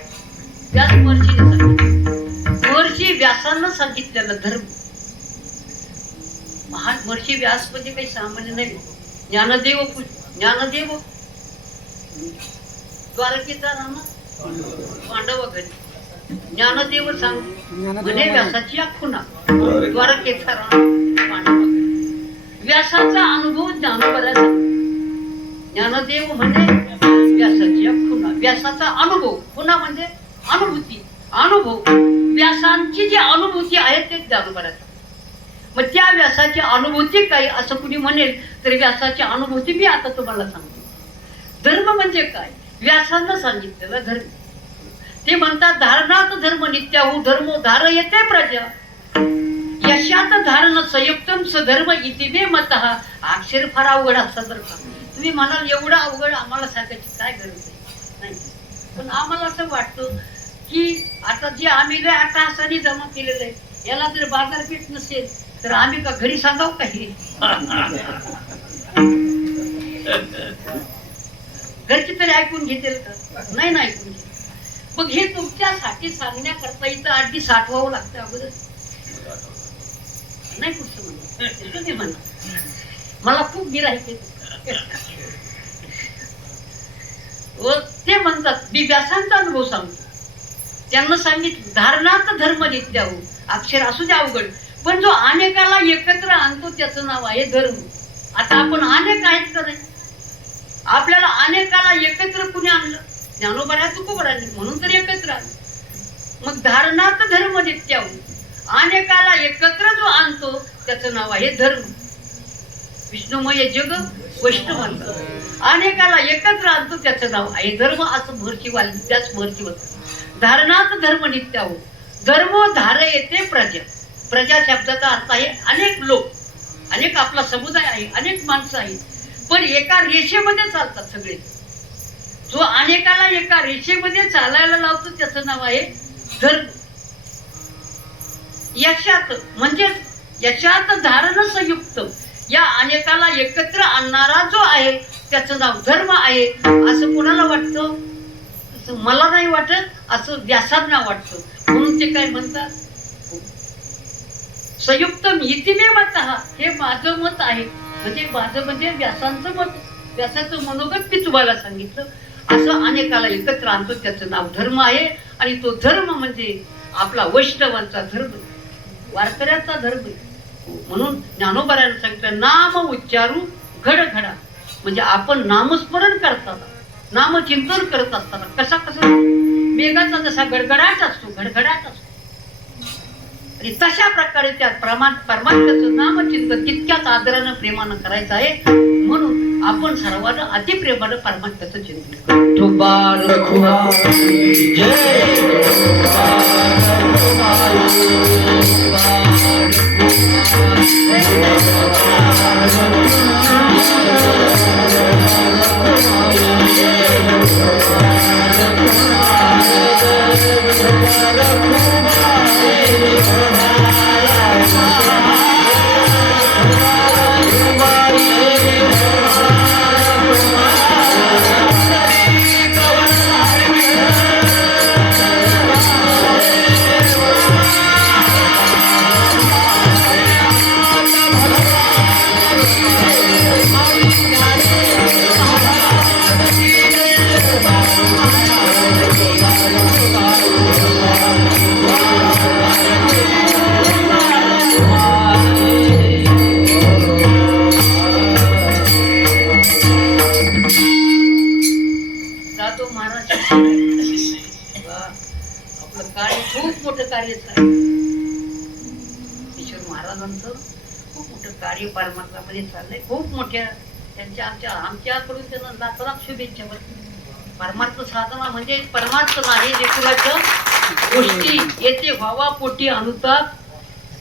त्याच महर्षीने सांगितलं. महर्षी व्यासांना सांगितलेलं धर्म. महान महर्षी व्यास म्हणजे काही सामान्य नाही. ज्ञानदेव द्वारकेचा राणा पांडव घरी. ज्ञानदेव सांग म्हणे व्यासाची खुणा, द्वारकेचा राणा पांडव घरी. व्यासाचा अनुभव ज्ञानोबराया सांगतो. ज्ञानदेव म्हणे व्यासाची खुणा, व्यासाचा अनुभव. खुणा म्हणजे अनुभूती, अनुभव. व्यासांची जी अनुभूती आहे ते ज्ञानोबराया. मग त्या व्यासाची अनुभूती काय असं कुणी म्हणेल तर व्यासाची अनुभूती मी आता तुम्हाला सांगतो. धर्म म्हणजे काय? व्यासांना सांगितलेला धर्म. ते म्हणतात धारणात धर्म नित्याहू धर्मो धारयते प्रजा, यशात धारण संयुक्तम सधर्म इति मे मतः. अक्षर फार अवघड असतात बरं का. तुम्ही म्हणाल एवढं अवघड आम्हाला सांगायची काय गरज नाही. पण आम्हाला असं वाटतं की आता जे आम्ही लय अट्टहासाने जमा केलेलं आहे याला जर बाजारपेठ नसेल तर आम्ही का घरी सांगाव काही. घरची तरी ऐकून घेतील का? नाही ऐकून घेत. मग हे तुमच्यासाठी सांगण्याकरता इथं अगदी साठवावं लागतं अगोदर. नाही पुढचं म्हणा मला खूप गिराईक ते म्हणतात. मी व्यासांचा अनुभव सांगतो. त्यांना सांगितलं धारणात धर्म नित्याहू. अक्षर असू दे अवघड, पण जो अनेकाला एकत्र आणतो त्याचं नाव आहे धर्म. आता आपण अनेक आहेत का नाही? आपल्याला अनेकाला एकत्र कुणी आणलं? ज्ञानोबराया तुकोबरायांनी, म्हणून तर एकत्र आलं. मग धारणात धर्म नित्याहू, अनेकाला एकत्र जो आणतो त्याचं नाव आहे धर्म. विष्णुमय जग वैष्णवांचा अनेकाला एकत्र आणतो त्याचं नाव आहे धर्म. असं महर्षी त्याच महर्षी होत. धारणात धर्म नित्याहू धर्मो धारयते प्रजा. प्रजा शब्दाचा अर्थ आहे अनेक लोक, अनेक आपला समुदाय आहे, अनेक माणसं आहेत, पण एका रेषेमध्ये चालतात सगळे. जो अनेकाला एका रेषेमध्ये चालायला लावतो त्याचं नाव आहे धर्म. यशात म्हणजे यशात धारण संयुक्त, या अनेकाला एकत्र आणणारा जो आहे त्याचं नाव धर्म आहे. असं कोणाला वाटतं? असं मला नाही वाटत, असं व्यासांना वाटतं. म्हणून ते काय म्हणतात संयुक्तम इति मे मतः. हे माझं मत आहे. म्हणजे व्यासांचं मत, व्यासाचं मनोगत मी तुम्हाला सांगितलं. असं अनेकाला एकत्र आणतो त्याचं नाव धर्म आहे. आणि तो धर्म म्हणजे आपला वैष्णवांचा धर्म, वारकऱ्याचा धर्म. म्हणून ज्ञानोबरायांना सांगितलं नाम उच्चारू घडघडा. म्हणजे आपण नामस्मरण करताना, नामचिंतन करत असताना कसा मेघाचा जसा गडगडाट असतो, घडघडाट असतो, आणि तशा प्रकारे त्या परमात्म्याचं नामचिंतन तितक्याच आदरानं प्रेमानं करायचं आहे. म्हणून आपण सर्वांना अतिप्रेमानं परमात्म्याचं चिंतन करतो. खूप मोठं कार्य चाललं. ईश्वर महाराजांचं खूप मोठं कार्य परमात्म्यामध्ये चाललंय. खूप मोठ्या त्यांच्या आमच्याकडून त्यांना लाख शुभेच्छा. परमार्थ साधना म्हणजे परमार्थ नाही लेकराच्या गोष्टी येथे व्हावा पोटी अनुताप.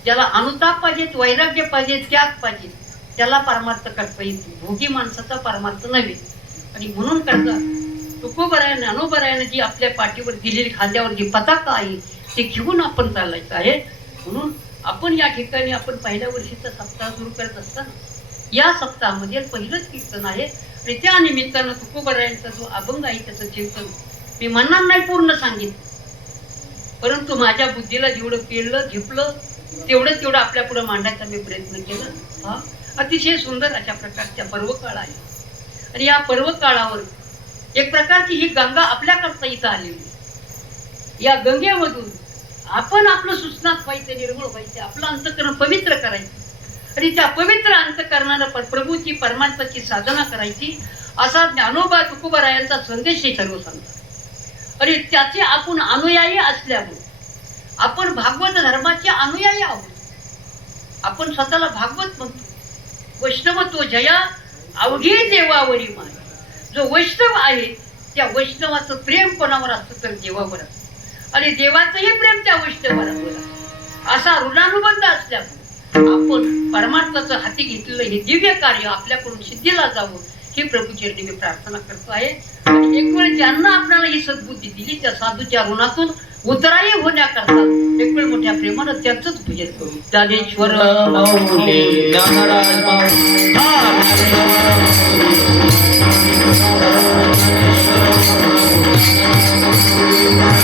ज्याला अनुताप पाहिजे, वैराग्य पाहिजे, त्याग पाहिजे, त्याला परमार्थ करता येतो. भोगी माणसाचा परमार्थ नव्हे. आणि म्हणून करता तुकोबरायाने ज्ञानोबरायाने जी आपल्या पाठीवर दिलेली, खांद्यावर जी पताका आहे ते घेऊन आपण चालायचं आहे. म्हणून आपण या ठिकाणी आपण पहिल्या वर्षीचा सप्ताह सुरू करत असताना या सप्ताहामध्ये पहिलंच कीर्तन आहे. आणि त्या निमित्तानं तुकोबरायांचा जो अभंग आहे त्याचं चिंतन मी म्हणणार नाही पूर्ण सांगितलं, परंतु माझ्या बुद्धीला जेवढं पेरलं झेपलं तेवढं आपल्या पुढे मांडायचा मी प्रयत्न केला. हा अतिशय सुंदर अशा प्रकारच्या पर्वकाळ आहे. आणि या पर्वकाळावर एक प्रकारची ही गंगा आपल्याकडता इथं आलेली. या गंगेमधून आपण आपलं सुस्नात व्हायचं, निर्मळ व्हायचं, आपलं अंतःकरण पवित्र करायचं आणि त्या पवित्र अंतःकरणाला प्रभूची परमार्थाची साधना करायची असा ज्ञानोबा तुकोबारायांचा संदेश हे सर्व सांगतात. आणि त्याचे आपण अनुयायी असल्यामुळे आपण भागवत धर्माचे अनुयायी आहोत. आपण स्वतःला भागवत म्हणतो. वैष्णव तो जया अवघी देवावरी माय. जो वैष्णव आहे त्या वैष्णवाचं प्रेम कोणावर असतं तर देवावर असतं आणि देवाचंही प्रेम त्या वैष्णवावर असतं. असा ऋणानुबंध असल्यामुळे आपण परमार्थाचं हाती घेतलेलं हे दिव्य कार्य आपल्याकडून सिद्धीला जावं ही प्रभूचरणी मी प्रार्थना करतो आहे. आणि एक वेळ ज्यांना आपल्याला ही सद्बुद्धी दिली त्या साधूच्या ऋणातून उतराई होण्याकरता एक वेळ मोठ्या प्रेमानं त्यांचंच भजन करू. ज्ञानेश्वर माऊली ज्ञानराज माऊली